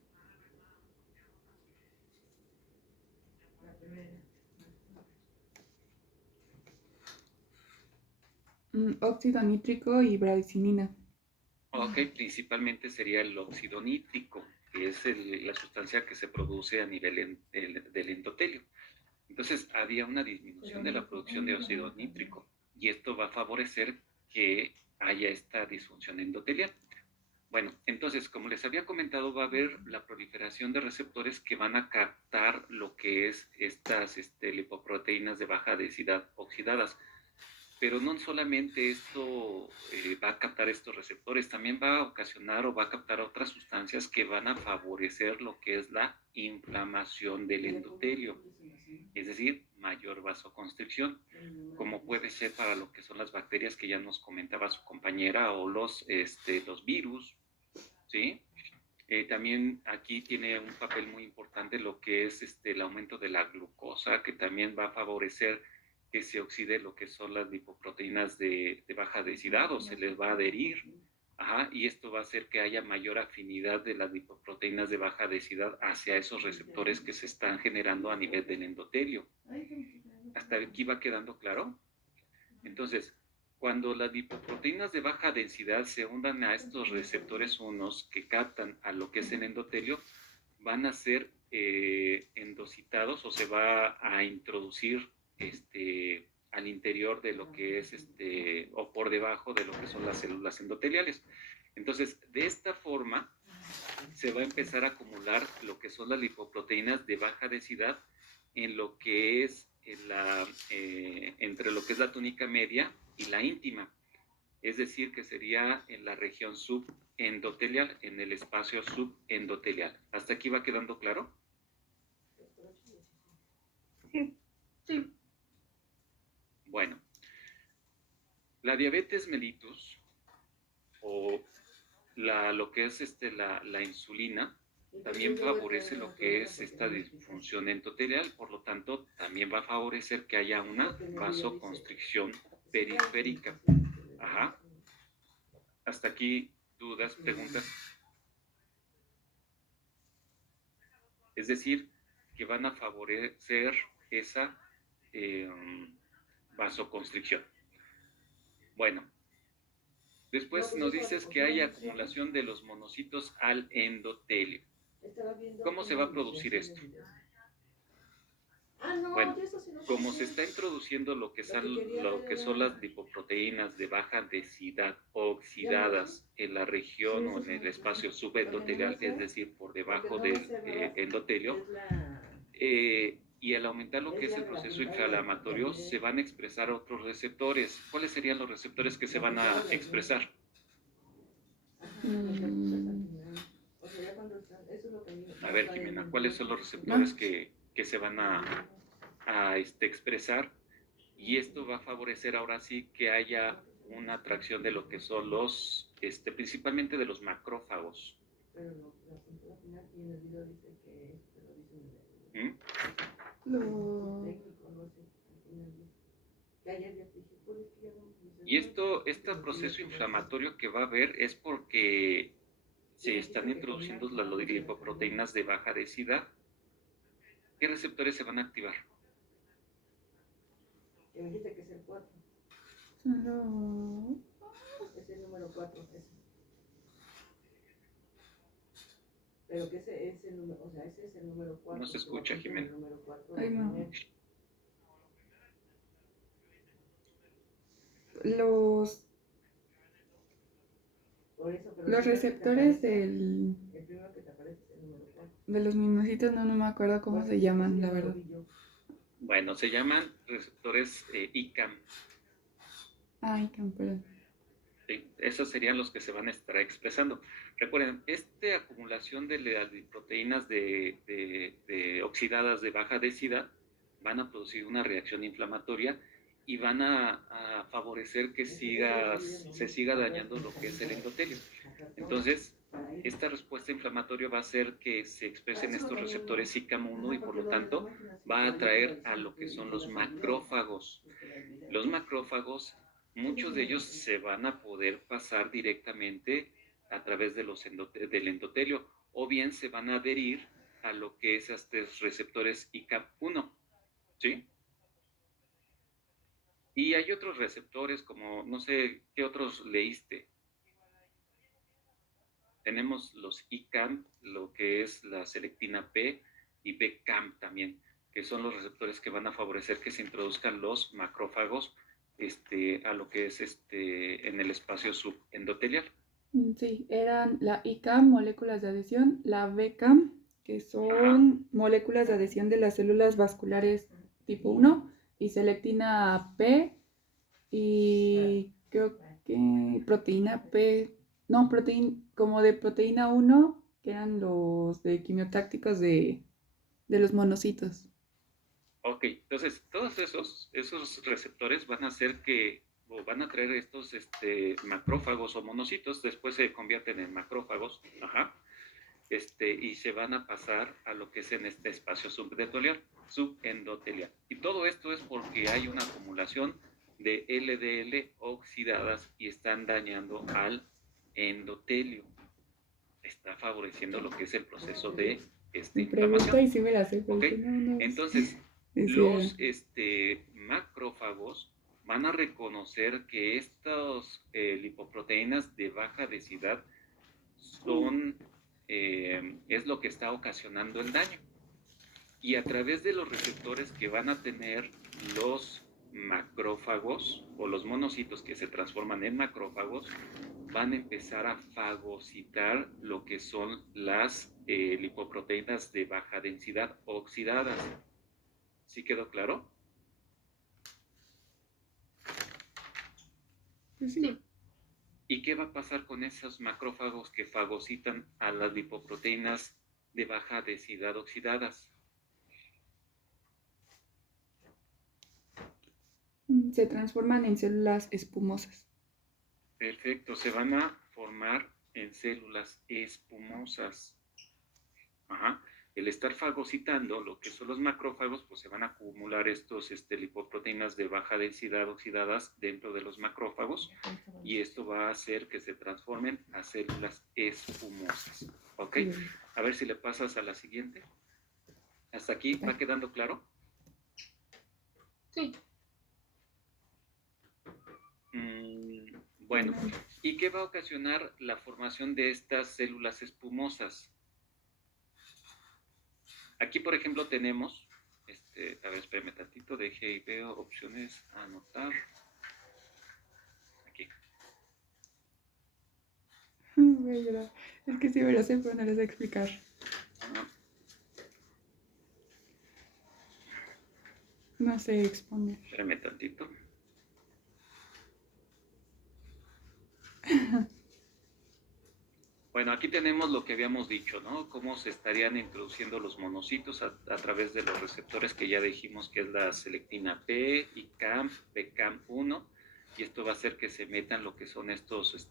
Óxido nítrico y bradicinina. Ok, principalmente sería el óxido nítrico, que es la sustancia que se produce a nivel del endotelio. Entonces, había una disminución de la producción de óxido nítrico y esto va a favorecer que haya esta disfunción endotelial. Bueno, entonces, como les había comentado, va a haber la proliferación de receptores que van a captar lo que es estas lipoproteínas de baja densidad oxidadas. Pero no solamente esto va a captar estos receptores, también va a ocasionar o va a captar otras sustancias que van a favorecer lo que es la inflamación del endotelio, es decir, mayor vasoconstricción, como puede ser para lo que son las bacterias que ya nos comentaba su compañera o los virus, ¿sí? También aquí tiene un papel muy importante lo que es el aumento de la glucosa, que también va a favorecer que se oxide lo que son las lipoproteínas de baja densidad o se les va a adherir. Y esto va a hacer que haya mayor afinidad de las lipoproteínas de baja densidad hacia esos receptores que se están generando a nivel del endotelio. ¿Hasta aquí va quedando claro? Entonces, cuando las lipoproteínas de baja densidad se hundan a estos receptores unos que captan a lo que es el endotelio, van a ser endocitados o se va a introducir al interior de lo que es o por debajo de lo que son las células endoteliales. Entonces, de esta forma se va a empezar a acumular lo que son las lipoproteínas de baja densidad en lo que es entre lo que es la túnica media y la íntima, es decir, que sería en la región subendotelial, en el espacio subendotelial. ¿Hasta aquí va quedando claro? Sí. Sí. Bueno, la diabetes mellitus o lo que es la insulina también favorece lo que es esta disfunción endotelial, por lo tanto también va a favorecer que haya una vasoconstricción periférica. Hasta aquí, dudas, preguntas. Es decir, que van a favorecer esa vasoconstricción. Bueno, después nos dices que hay acumulación de los monocitos al endotelio. ¿Cómo se va a producir esto? Bueno, como se está introduciendo lo que son las lipoproteínas de baja densidad oxidadas en la región o en el espacio subendotelial, es decir, por debajo del endotelio, y al aumentar lo que es el proceso inflamatorio, se van a expresar otros receptores. ¿Cuáles serían los receptores que se van a expresar? A ver, Jimena, ¿cuáles son los receptores que se van a expresar y esto va a favorecer ahora sí que haya una atracción de lo que son los, principalmente de los macrófagos. Pero la asunto al final y en el video dice que es, pero dice ¿Mm? técnico, no sé, al final dice. Que ayer ya te dije, pues es que ya vamos a hacer Y este proceso inflamatorio que va a haber es porque se están introduciendo las lipoproteínas de baja densidad. ¿Qué receptores se van a activar? que me dijiste que es el 4. Solo... Es el número 4, ese. Pero que ese es el número, o sea, ese es el número 4. No se escucha, Jimena. El número 4 Ay, no. tener. Los, Por eso, pero los receptores el primero que te aparece es el número 4. de los minocitos, no me acuerdo cómo se llaman, la verdad. Bueno, se llaman receptores ICAM. Ay, perdón. ¿Sí? Esos serían los que se van a estar expresando. Recuerden, esta acumulación de las proteínas de oxidadas de baja densidad van a producir una reacción inflamatoria y van a favorecer que se siga dañando lo que es el endotelio. Entonces, esta respuesta inflamatoria va a hacer que se expresen estos receptores ICAM1 y por lo tanto va a atraer a lo que son los macrófagos. Los macrófagos, muchos de ellos se van a poder pasar directamente a través de del endotelio o bien se van a adherir a lo que es estos receptores ICAP1, ¿sí? Y hay otros receptores como, no sé, ¿qué otros leíste? Tenemos los ICAM, lo que es la selectina P y BCAM también, que son los receptores que van a favorecer que se introduzcan los macrófagos a lo que es en el espacio subendotelial. Sí, eran la ICAM, moléculas de adhesión, la BCAM, que son moléculas de adhesión de las células vasculares tipo 1, y selectina P, y creo que proteína P, no, como de proteína 1, que eran los de quimiotácticos de los monocitos. Ok, entonces todos esos receptores van a hacer o van a traer estos macrófagos o monocitos, después se convierten en macrófagos, y se van a pasar a lo que es en este espacio subendotelial. Y todo esto es porque hay una acumulación de LDL oxidadas y están dañando al endotelio. Está favoreciendo lo que es el proceso de inflamación. Y si me la sé, ¿Okay? no. Entonces, los macrófagos van a reconocer que estas lipoproteínas de baja densidad es lo que está ocasionando el daño. Y a través de los receptores que van a tener los macrófagos o los monocitos que se transforman en macrófagos, van a empezar a fagocitar lo que son las lipoproteínas de baja densidad oxidadas. ¿Sí quedó claro? Sí. ¿Y qué va a pasar con esos macrófagos que fagocitan a las lipoproteínas de baja densidad oxidadas? Se transforman en células espumosas. Perfecto, se van a formar en células espumosas. El estar fagocitando lo que son los macrófagos, pues se van a acumular estos lipoproteínas de baja densidad oxidadas dentro de los macrófagos y esto va a hacer que se transformen a células espumosas. ¿Ok? A ver si le pasas a la siguiente. ¿Hasta aquí va quedando claro? Sí. Bueno, ¿y qué va a ocasionar la formación de estas células espumosas? Aquí, por ejemplo, tenemos, a ver, espérame tantito, deje y veo opciones a anotar. Aquí. Voy a llorar. Es que sí me lo sé, pero no les voy a explicar. No sé exponer. Espérame tantito. Bueno, aquí tenemos lo que habíamos dicho, ¿no? Cómo se estarían introduciendo los monocitos a través de los receptores que ya dijimos que es la selectina P, ICAM, PCAM1, y esto va a hacer que se metan lo que son estos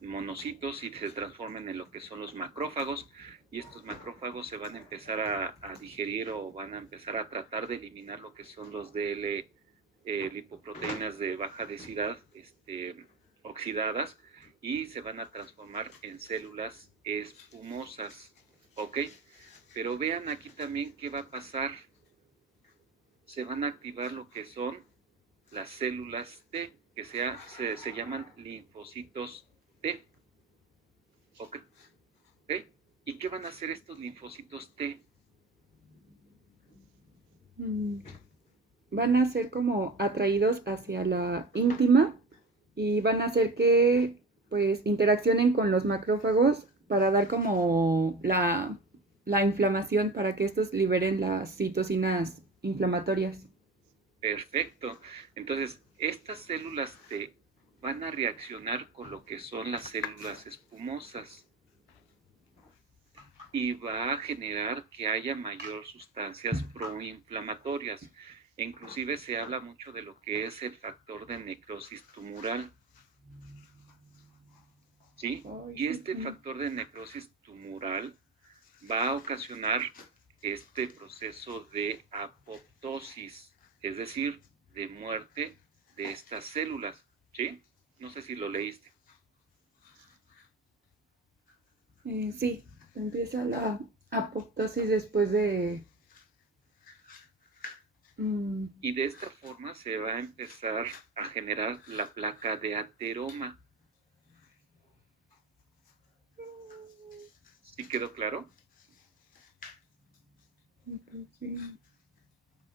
monocitos y se transformen en lo que son los macrófagos, y estos macrófagos se van a empezar a digerir o van a empezar a tratar de eliminar lo que son los DL lipoproteínas de baja densidad oxidadas, y se van a transformar en células espumosas, ¿ok? Pero vean aquí también qué va a pasar. Se van a activar lo que son las células T, que se llaman linfocitos T, ¿ok? ¿Y qué van a hacer estos linfocitos T? Van a ser como atraídos hacia la íntima y van a hacer que pues interaccionen con los macrófagos para dar como la inflamación, para que estos liberen las citocinas inflamatorias. Perfecto. Entonces, estas células T van a reaccionar con lo que son las células espumosas y va a generar que haya mayor sustancias proinflamatorias. Inclusive se habla mucho de lo que es el factor de necrosis tumoral. ¿Sí? Y este factor de necrosis tumoral va a ocasionar este proceso de apoptosis, es decir, de muerte de estas células. ¿Sí? No sé si lo leíste. Sí, empieza la apoptosis después de... Y de esta forma se va a empezar a generar la placa de ateroma. ¿Sí quedó claro? Sí.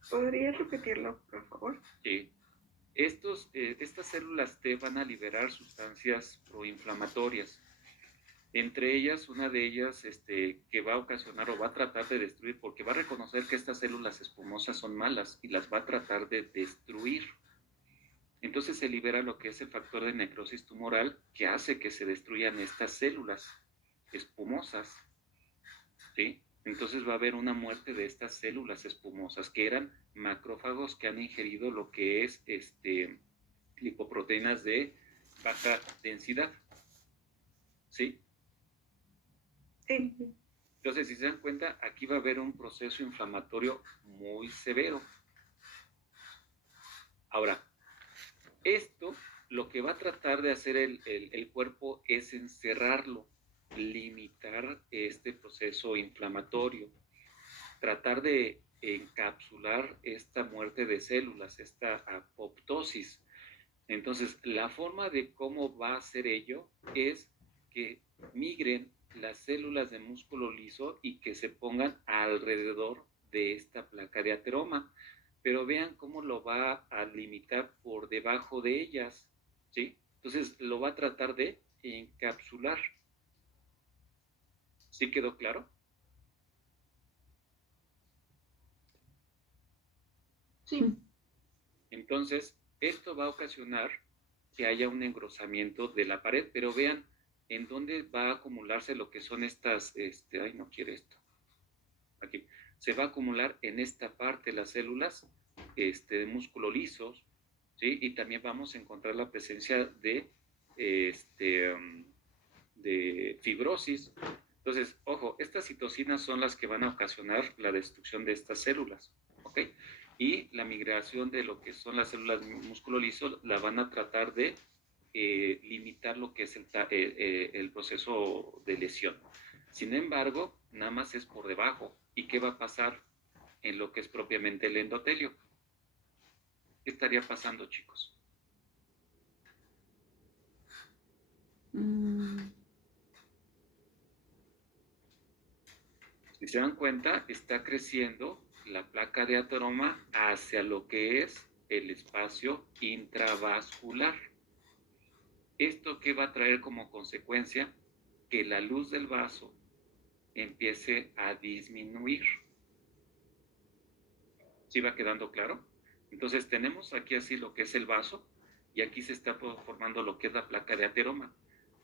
¿Podrías repetirlo, por favor? Sí. Estas células T van a liberar sustancias proinflamatorias. Entre ellas, una de ellas que va a ocasionar o va a tratar de destruir, porque va a reconocer que estas células espumosas son malas y las va a tratar de destruir. Entonces se libera lo que es el factor de necrosis tumoral, que hace que se destruyan estas células espumosas, ¿sí? Entonces va a haber una muerte de estas células espumosas, que eran macrófagos que han ingerido lo que es lipoproteínas de baja densidad, ¿sí? Sí. Entonces, si se dan cuenta, aquí va a haber un proceso inflamatorio muy severo. Ahora, esto lo que va a tratar de hacer el cuerpo es encerrarlo, limitar este proceso inflamatorio, tratar de encapsular esta muerte de células, esta apoptosis. Entonces, la forma de cómo va a hacer ello es que migren las células de músculo liso y que se pongan alrededor de esta placa de ateroma. Pero vean cómo lo va a limitar por debajo de ellas, ¿sí? Entonces, lo va a tratar de encapsular. ¿Sí quedó claro? Sí. Entonces, esto va a ocasionar que haya un engrosamiento de la pared, pero vean en dónde va a acumularse lo que son estas, ay, no quiere esto. Aquí, se va a acumular en esta parte las células de músculo lisos, ¿sí? Y también vamos a encontrar la presencia de fibrosis. Entonces, ojo, estas citocinas son las que van a ocasionar la destrucción de estas células, ¿ok? Y la migración de lo que son las células músculo liso la van a tratar de limitar lo que es el proceso de lesión. Sin embargo, nada más es por debajo. ¿Y qué va a pasar en lo que es propiamente el endotelio? ¿Qué estaría pasando, chicos? Si se dan cuenta, está creciendo la placa de ateroma hacia lo que es el espacio intravascular. ¿Esto qué va a traer como consecuencia? Que la luz del vaso empiece a disminuir. ¿Sí va quedando claro? Entonces tenemos aquí así lo que es el vaso y aquí se está formando lo que es la placa de ateroma.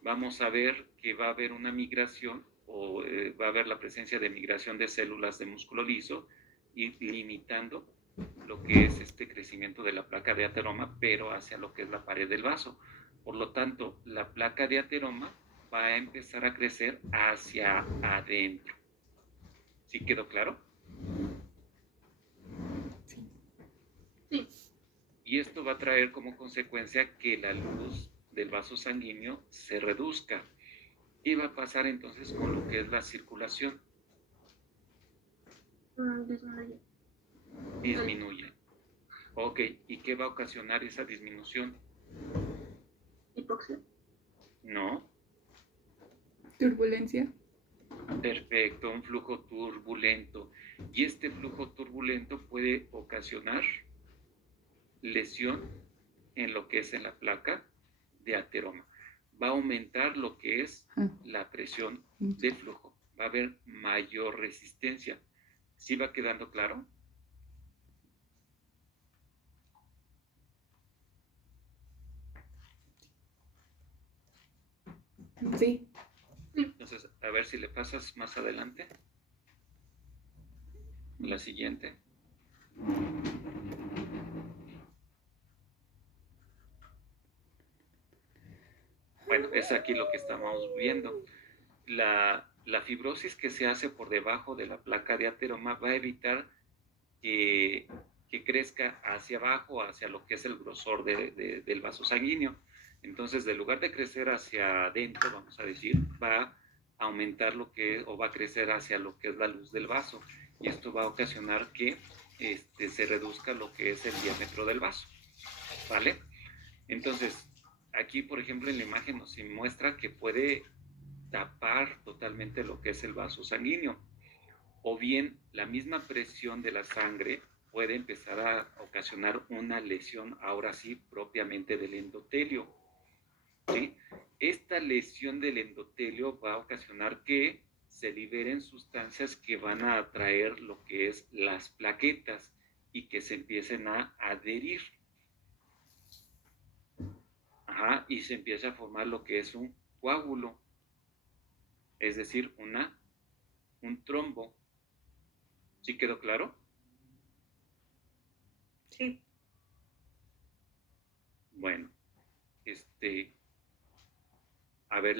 vamos a ver que va a haber una migración o va a haber la presencia de migración de células de músculo liso y limitando lo que es este crecimiento de la placa de ateroma, pero hacia lo que es la pared del vaso. Por lo tanto, la placa de ateroma va a empezar a crecer hacia adentro. ¿Sí quedó claro? Sí. Y esto va a traer como consecuencia que la luz del vaso sanguíneo se reduzca. Y va a pasar entonces con lo que es la circulación. Disminuye. Disminuye. Ok, ¿y qué va a ocasionar esa disminución? Hipoxia. No. Turbulencia. Perfecto, un flujo turbulento. Y este flujo turbulento puede ocasionar lesión en lo que es en la placa de ateroma. Va a aumentar lo que es la presión de flujo. Va a haber mayor resistencia. ¿Sí va quedando claro? Sí. Entonces, a ver si le pasas más adelante. La siguiente. Bueno, es aquí lo que estamos viendo. La fibrosis que se hace por debajo de la placa de ateroma va a evitar que crezca hacia abajo, hacia lo que es el grosor del vaso sanguíneo. Entonces, en lugar de crecer hacia adentro, vamos a decir, va a aumentar lo que es, o va a crecer hacia lo que es la luz del vaso. Y esto va a ocasionar que se reduzca lo que es el diámetro del vaso. ¿Vale? Entonces, aquí, por ejemplo, en la imagen nos muestra que puede tapar totalmente lo que es el vaso sanguíneo. O bien, la misma presión de la sangre puede empezar a ocasionar una lesión, ahora sí, propiamente del endotelio. ¿Sí? Esta lesión del endotelio va a ocasionar que se liberen sustancias que van a atraer lo que es las plaquetas y que se empiecen a adherir. Ajá, y se empieza a formar lo que es un coágulo, es decir, un trombo. ¿Sí quedó claro? Sí. Bueno, a ver,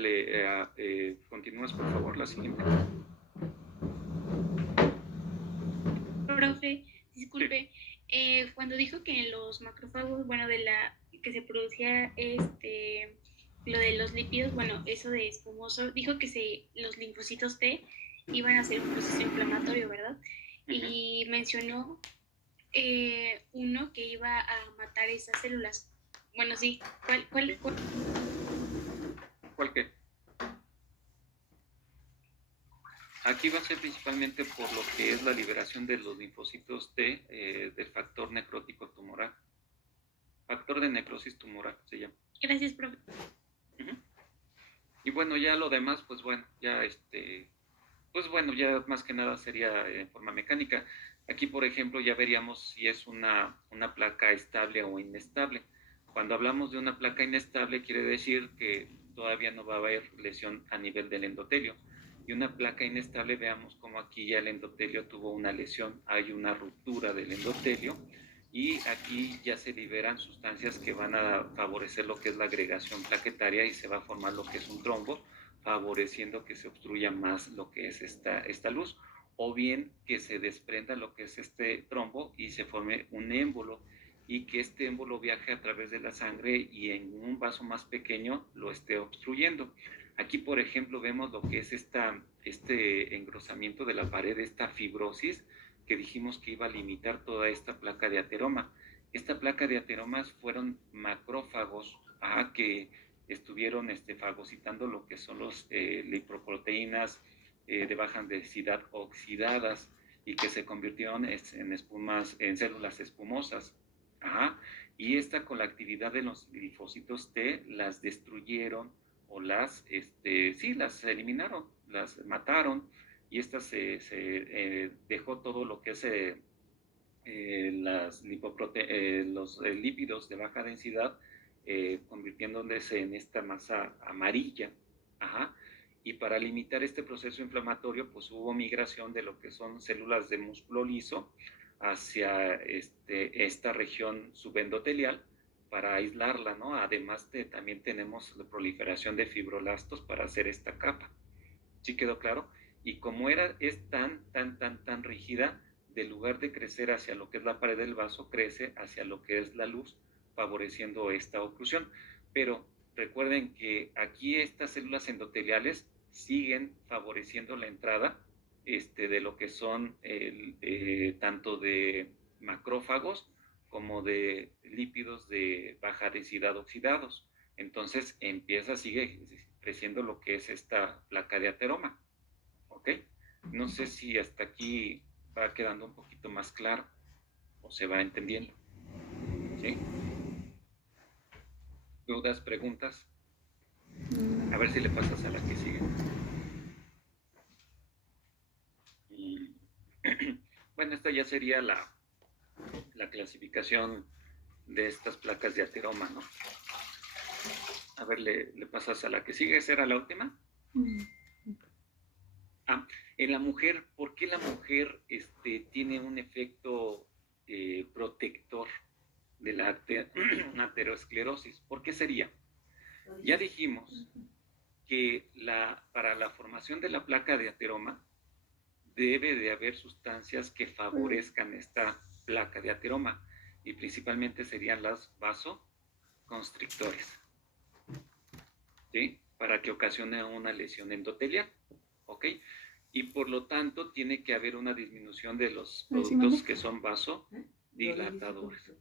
continúas por favor la siguiente. Profe, disculpe, cuando dijo que en los macrófagos, bueno, de la que se producía lo de los lípidos, bueno, eso de espumoso, dijo que los linfocitos T iban a hacer un proceso inflamatorio, ¿verdad? Y mencionó uno que iba a matar esas células. Bueno, sí, ¿cuál? ¿Cuál qué? Aquí va a ser principalmente por lo que es la liberación de los linfocitos T del factor necrótico tumoral. Factor de necrosis tumoral se llama. Gracias, profe. Y bueno, ya lo demás, pues bueno, ya pues bueno, ya más que nada sería en forma mecánica. Aquí, por ejemplo, ya veríamos si es una placa estable o inestable. Cuando hablamos de una placa inestable, quiere decir que todavía no va a haber lesión a nivel del endotelio. Y una placa inestable, veamos como aquí ya el endotelio tuvo una lesión, hay una ruptura del endotelio y aquí ya se liberan sustancias que van a favorecer lo que es la agregación plaquetaria y se va a formar lo que es un trombo, favoreciendo que se obstruya más lo que es esta luz, o bien que se desprenda lo que es este trombo y se forme un émbolo y que este émbolo viaje a través de la sangre y en un vaso más pequeño lo esté obstruyendo. Aquí, por ejemplo, vemos lo que es este engrosamiento de la pared, esta fibrosis que dijimos que iba a limitar toda esta placa de ateroma. Esta placa de ateromas fueron macrófagos que estuvieron fagocitando lo que son los lipoproteínas de baja densidad oxidadas y que se convirtieron en espumas, en células espumosas. Y esta con la actividad de los linfocitos T las destruyeron o las eliminaron, las mataron y estas se dejó todo lo que es los lípidos de baja densidad convirtiéndose en esta masa amarilla. Ajá. Y para limitar este proceso inflamatorio, pues hubo migración de lo que son células de músculo liso hacia esta región subendotelial para aislarla, ¿no? Además también tenemos la proliferación de fibroblastos para hacer esta capa. ¿Sí quedó claro? Y como es tan rígida, en lugar de crecer hacia lo que es la pared del vaso, crece hacia lo que es la luz, favoreciendo esta oclusión. Pero recuerden que aquí estas células endoteliales siguen favoreciendo la entrada de lo que son tanto de macrófagos como de lípidos de baja densidad oxidados. Entonces sigue creciendo lo que es esta placa de ateroma. ¿Ok? No sé si hasta aquí va quedando un poquito más claro o se va entendiendo. ¿Sí? ¿Dudas, preguntas? A ver si le pasas a la que sigue. Bueno, esta ya sería la clasificación de estas placas de ateroma, ¿no? A ver, le pasas a la que sigue. ¿Esa era la última? En la mujer, ¿por qué la mujer tiene un efecto protector de la aterosclerosis? ¿Por qué sería? Ya dijimos que para la formación de la placa de ateroma debe de haber sustancias que favorezcan esta placa de ateroma y principalmente serían las vasoconstrictores, ¿sí? Para que ocasione una lesión endotelial, ¿ok? Y por lo tanto tiene que haber una disminución de los productos que son vasodilatadores.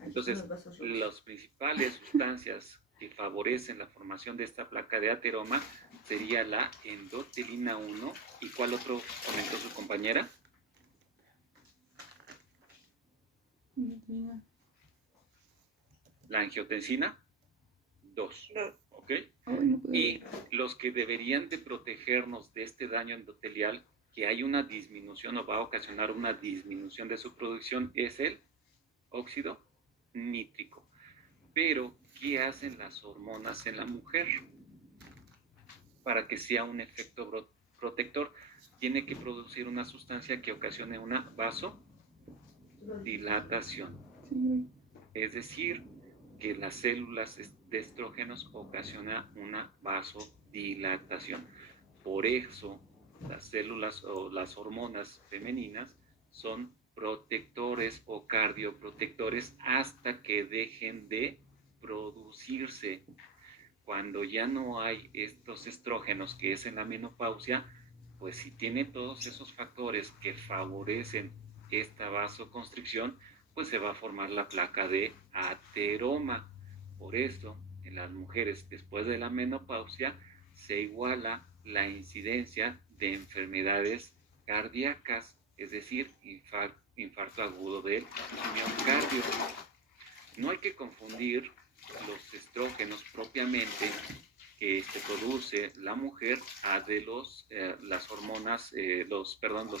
Entonces, las principales sustancias que favorecen la formación de esta placa de ateroma sería la endotelina 1. ¿Y cuál otro comentó su compañera? La angiotensina 2. ¿Ok? Y los que deberían de protegernos de este daño endotelial, que hay una disminución o va a ocasionar una disminución de su producción, es el óxido nítrico. Pero, ¿qué hacen las hormonas en la mujer? Para que sea un efecto protector, tiene que producir una sustancia que ocasione una vasodilatación. Es decir, que las células de estrógenos ocasionan una vasodilatación. Por eso, las células o las hormonas femeninas son protectores o cardioprotectores hasta que dejen de producirse. Cuando ya no hay estos estrógenos, que es en la menopausia, pues si tiene todos esos factores que favorecen esta vasoconstricción, pues se va a formar la placa de ateroma. Por eso, en las mujeres después de la menopausia, se iguala la incidencia de enfermedades cardíacas, es decir, infarto agudo del miocardio. No hay que confundir los estrógenos propiamente que produce la mujer de las hormonas, los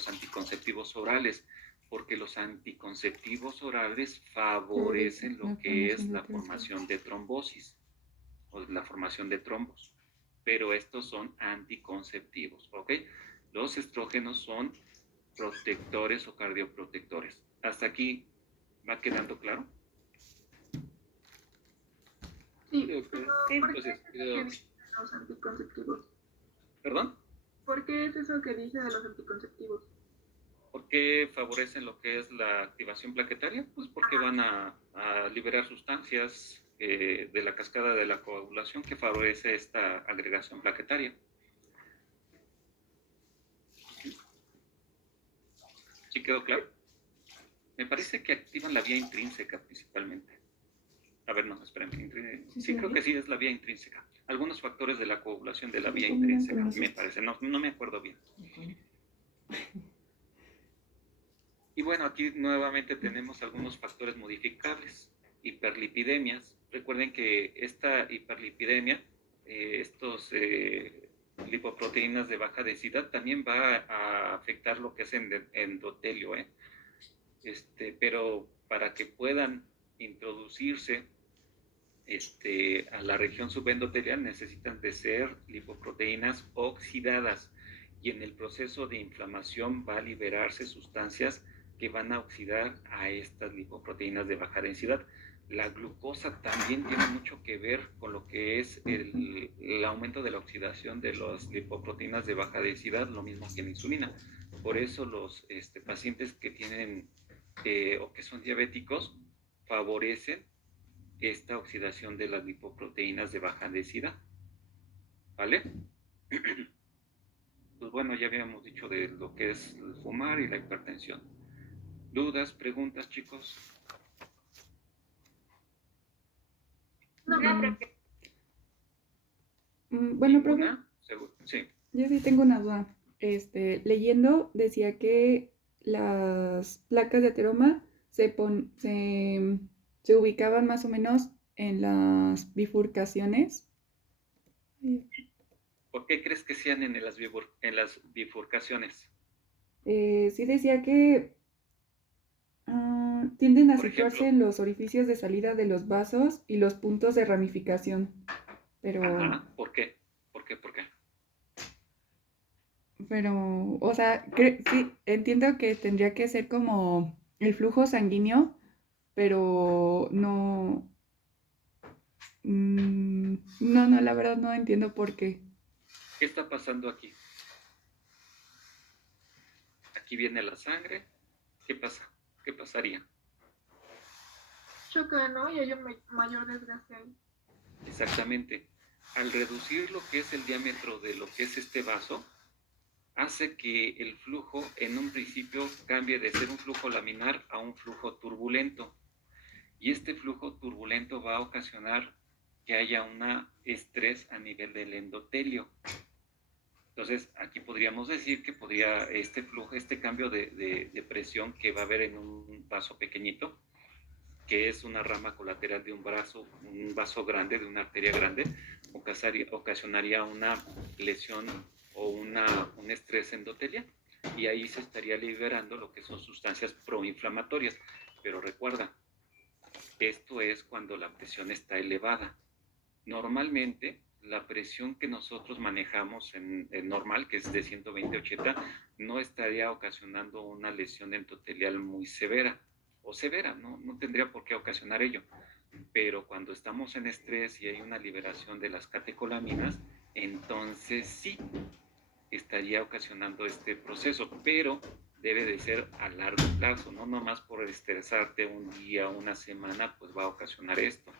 anticonceptivos orales, porque los anticonceptivos orales favorecen lo que es la formación de trombosis o la formación de trombos, pero estos son anticonceptivos, ¿ok? Los estrógenos son protectores o cardioprotectores. ¿Hasta aquí va quedando claro? Sí, Okay. pero ¿por qué Entonces, es eso que dice de los anticonceptivos? ¿Perdón? ¿Por qué es eso que dice de los anticonceptivos? ¿Por qué favorecen lo que es la activación plaquetaria? Pues porque van a liberar sustancias de la cascada de la coagulación que favorece esta agregación plaquetaria. ¿Sí quedó claro? Me parece que activan la vía intrínseca principalmente. A ver, no, espérenme. Sí, creo que sí es la vía intrínseca. Algunos factores de la coagulación de la vía intrínseca, me parece. No me acuerdo bien. Y bueno, aquí nuevamente tenemos algunos factores modificables. Hiperlipidemias. Recuerden que esta hiperlipidemia, estos lipoproteínas de baja densidad, también va a afectar lo que es endotelio, pero para que puedan introducirse a la región subendotelial necesitan de ser lipoproteínas oxidadas y en el proceso de inflamación va a liberarse sustancias que van a oxidar a estas lipoproteínas de baja densidad. La glucosa también tiene mucho que ver con lo que es el aumento de la oxidación de las lipoproteínas de baja densidad, lo mismo que la insulina. Por eso los pacientes que tienen o que son diabéticos favorecen esta oxidación de las lipoproteínas de baja densidad. ¿Vale? Pues bueno, ya habíamos dicho de lo que es el fumar y la hipertensión. ¿Dudas, preguntas, chicos? No, profe. Bueno, profe, ¿Ninguna? ¿Seguro? Sí. yo sí tengo una duda. Leyendo decía que las placas de ateroma se ubicaban más o menos en las bifurcaciones. ¿Por qué crees que sean en las bifurcaciones? Sí decía que tienden a Por situarse ejemplo. en los orificios de salida de los vasos y los puntos de ramificación. Pero, Ajá. ¿Por qué? ¿Por qué? pero, o sea, sí, entiendo que tendría que ser como el flujo sanguíneo, pero no, no, la verdad no entiendo por qué. ¿Qué está pasando aquí? Aquí viene la sangre. ¿Qué pasa? ¿Qué pasaría? Choca, ¿no? Y hay un mayor desgaste ahí. Exactamente. Al reducir lo que es el diámetro de lo que es este vaso, hace que el flujo en un principio cambie de ser un flujo laminar a un flujo turbulento. Y este flujo turbulento va a ocasionar que haya un estrés a nivel del endotelio. Entonces, aquí podríamos decir que podría este cambio de presión que va a haber en un vaso pequeñito, que es una rama colateral de un vaso grande, de una arteria grande, ocasionaría una lesión o un estrés endotelial. Y ahí se estaría liberando lo que son sustancias proinflamatorias. Pero recuerda, esto es cuando la presión está elevada. Normalmente, la presión que nosotros manejamos en normal, que es de 120-80, no estaría ocasionando una lesión endotelial muy severa. O severa, no tendría por qué ocasionar ello. Pero cuando estamos en estrés y hay una liberación de las catecolaminas, entonces sí estaría ocasionando este proceso, pero debe de ser a largo plazo, no nomás por estresarte un día, una semana, pues va a ocasionar esto.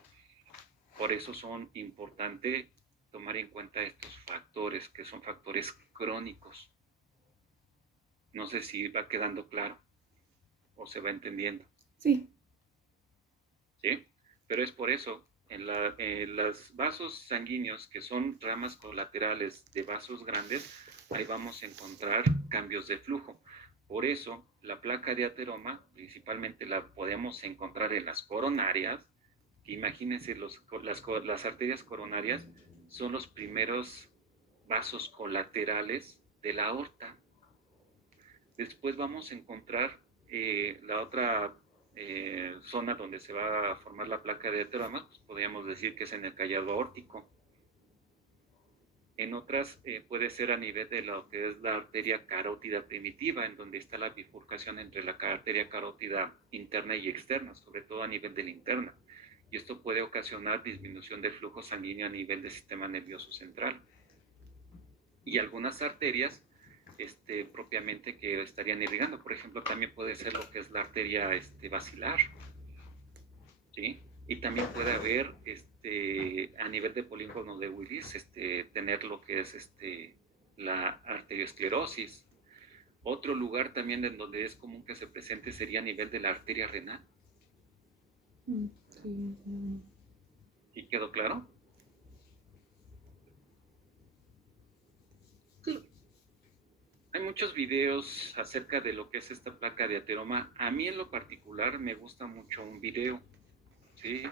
Por eso son importantes tomar en cuenta estos factores, que son factores crónicos. No sé si va quedando claro o se va entendiendo. Sí. ¿Sí? Pero es por eso, en los vasos sanguíneos, que son ramas colaterales de vasos grandes, ahí vamos a encontrar cambios de flujo. Por eso, la placa de ateroma, principalmente la podemos encontrar en las coronarias, que imagínense, las arterias coronarias son los primeros vasos colaterales de la aorta. Después vamos a encontrar la otra zona donde se va a formar la placa de ateroma, pues podríamos decir que es en el callado aórtico. En otras puede ser a nivel de lo que es la arteria carótida primitiva, en donde está la bifurcación entre la arteria carótida interna y externa, sobre todo a nivel de la interna. Y esto puede ocasionar disminución del flujo sanguíneo a nivel del sistema nervioso central. Y algunas arterias propiamente que estarían irrigando. Por ejemplo, también puede ser lo que es la arteria basilar, ¿sí? Y también puede haber a nivel de polígono de Willis tener lo que es la arteriosclerosis. Otro lugar también en donde es común que se presente sería a nivel de la arteria renal. Sí. ¿Sí quedó claro? Sí. Hay muchos videos acerca de lo que es esta placa de ateroma. A mí en lo particular me gusta mucho un video, ¿sí?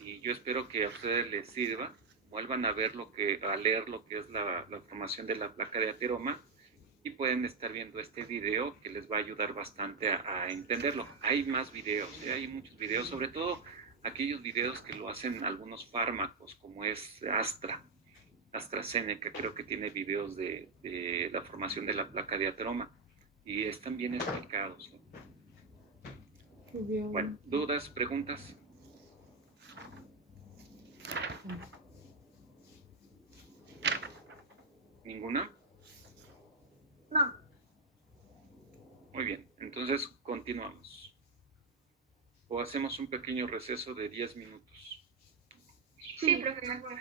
Y yo espero que a ustedes les sirva. Vuelvan a leer lo que es la formación de la placa de ateroma y pueden estar viendo este video que les va a ayudar bastante a entenderlo. Hay más videos, hay muchos videos, sobre todo aquellos videos que lo hacen algunos fármacos, como es AstraZeneca, creo que tiene videos de la formación de la placa de ateroma y están bien explicados. Bueno, ¿dudas, preguntas? ¿Ninguna? No. Muy bien, entonces continuamos. O hacemos un pequeño receso de 10 minutos. Sí, profe, mejor.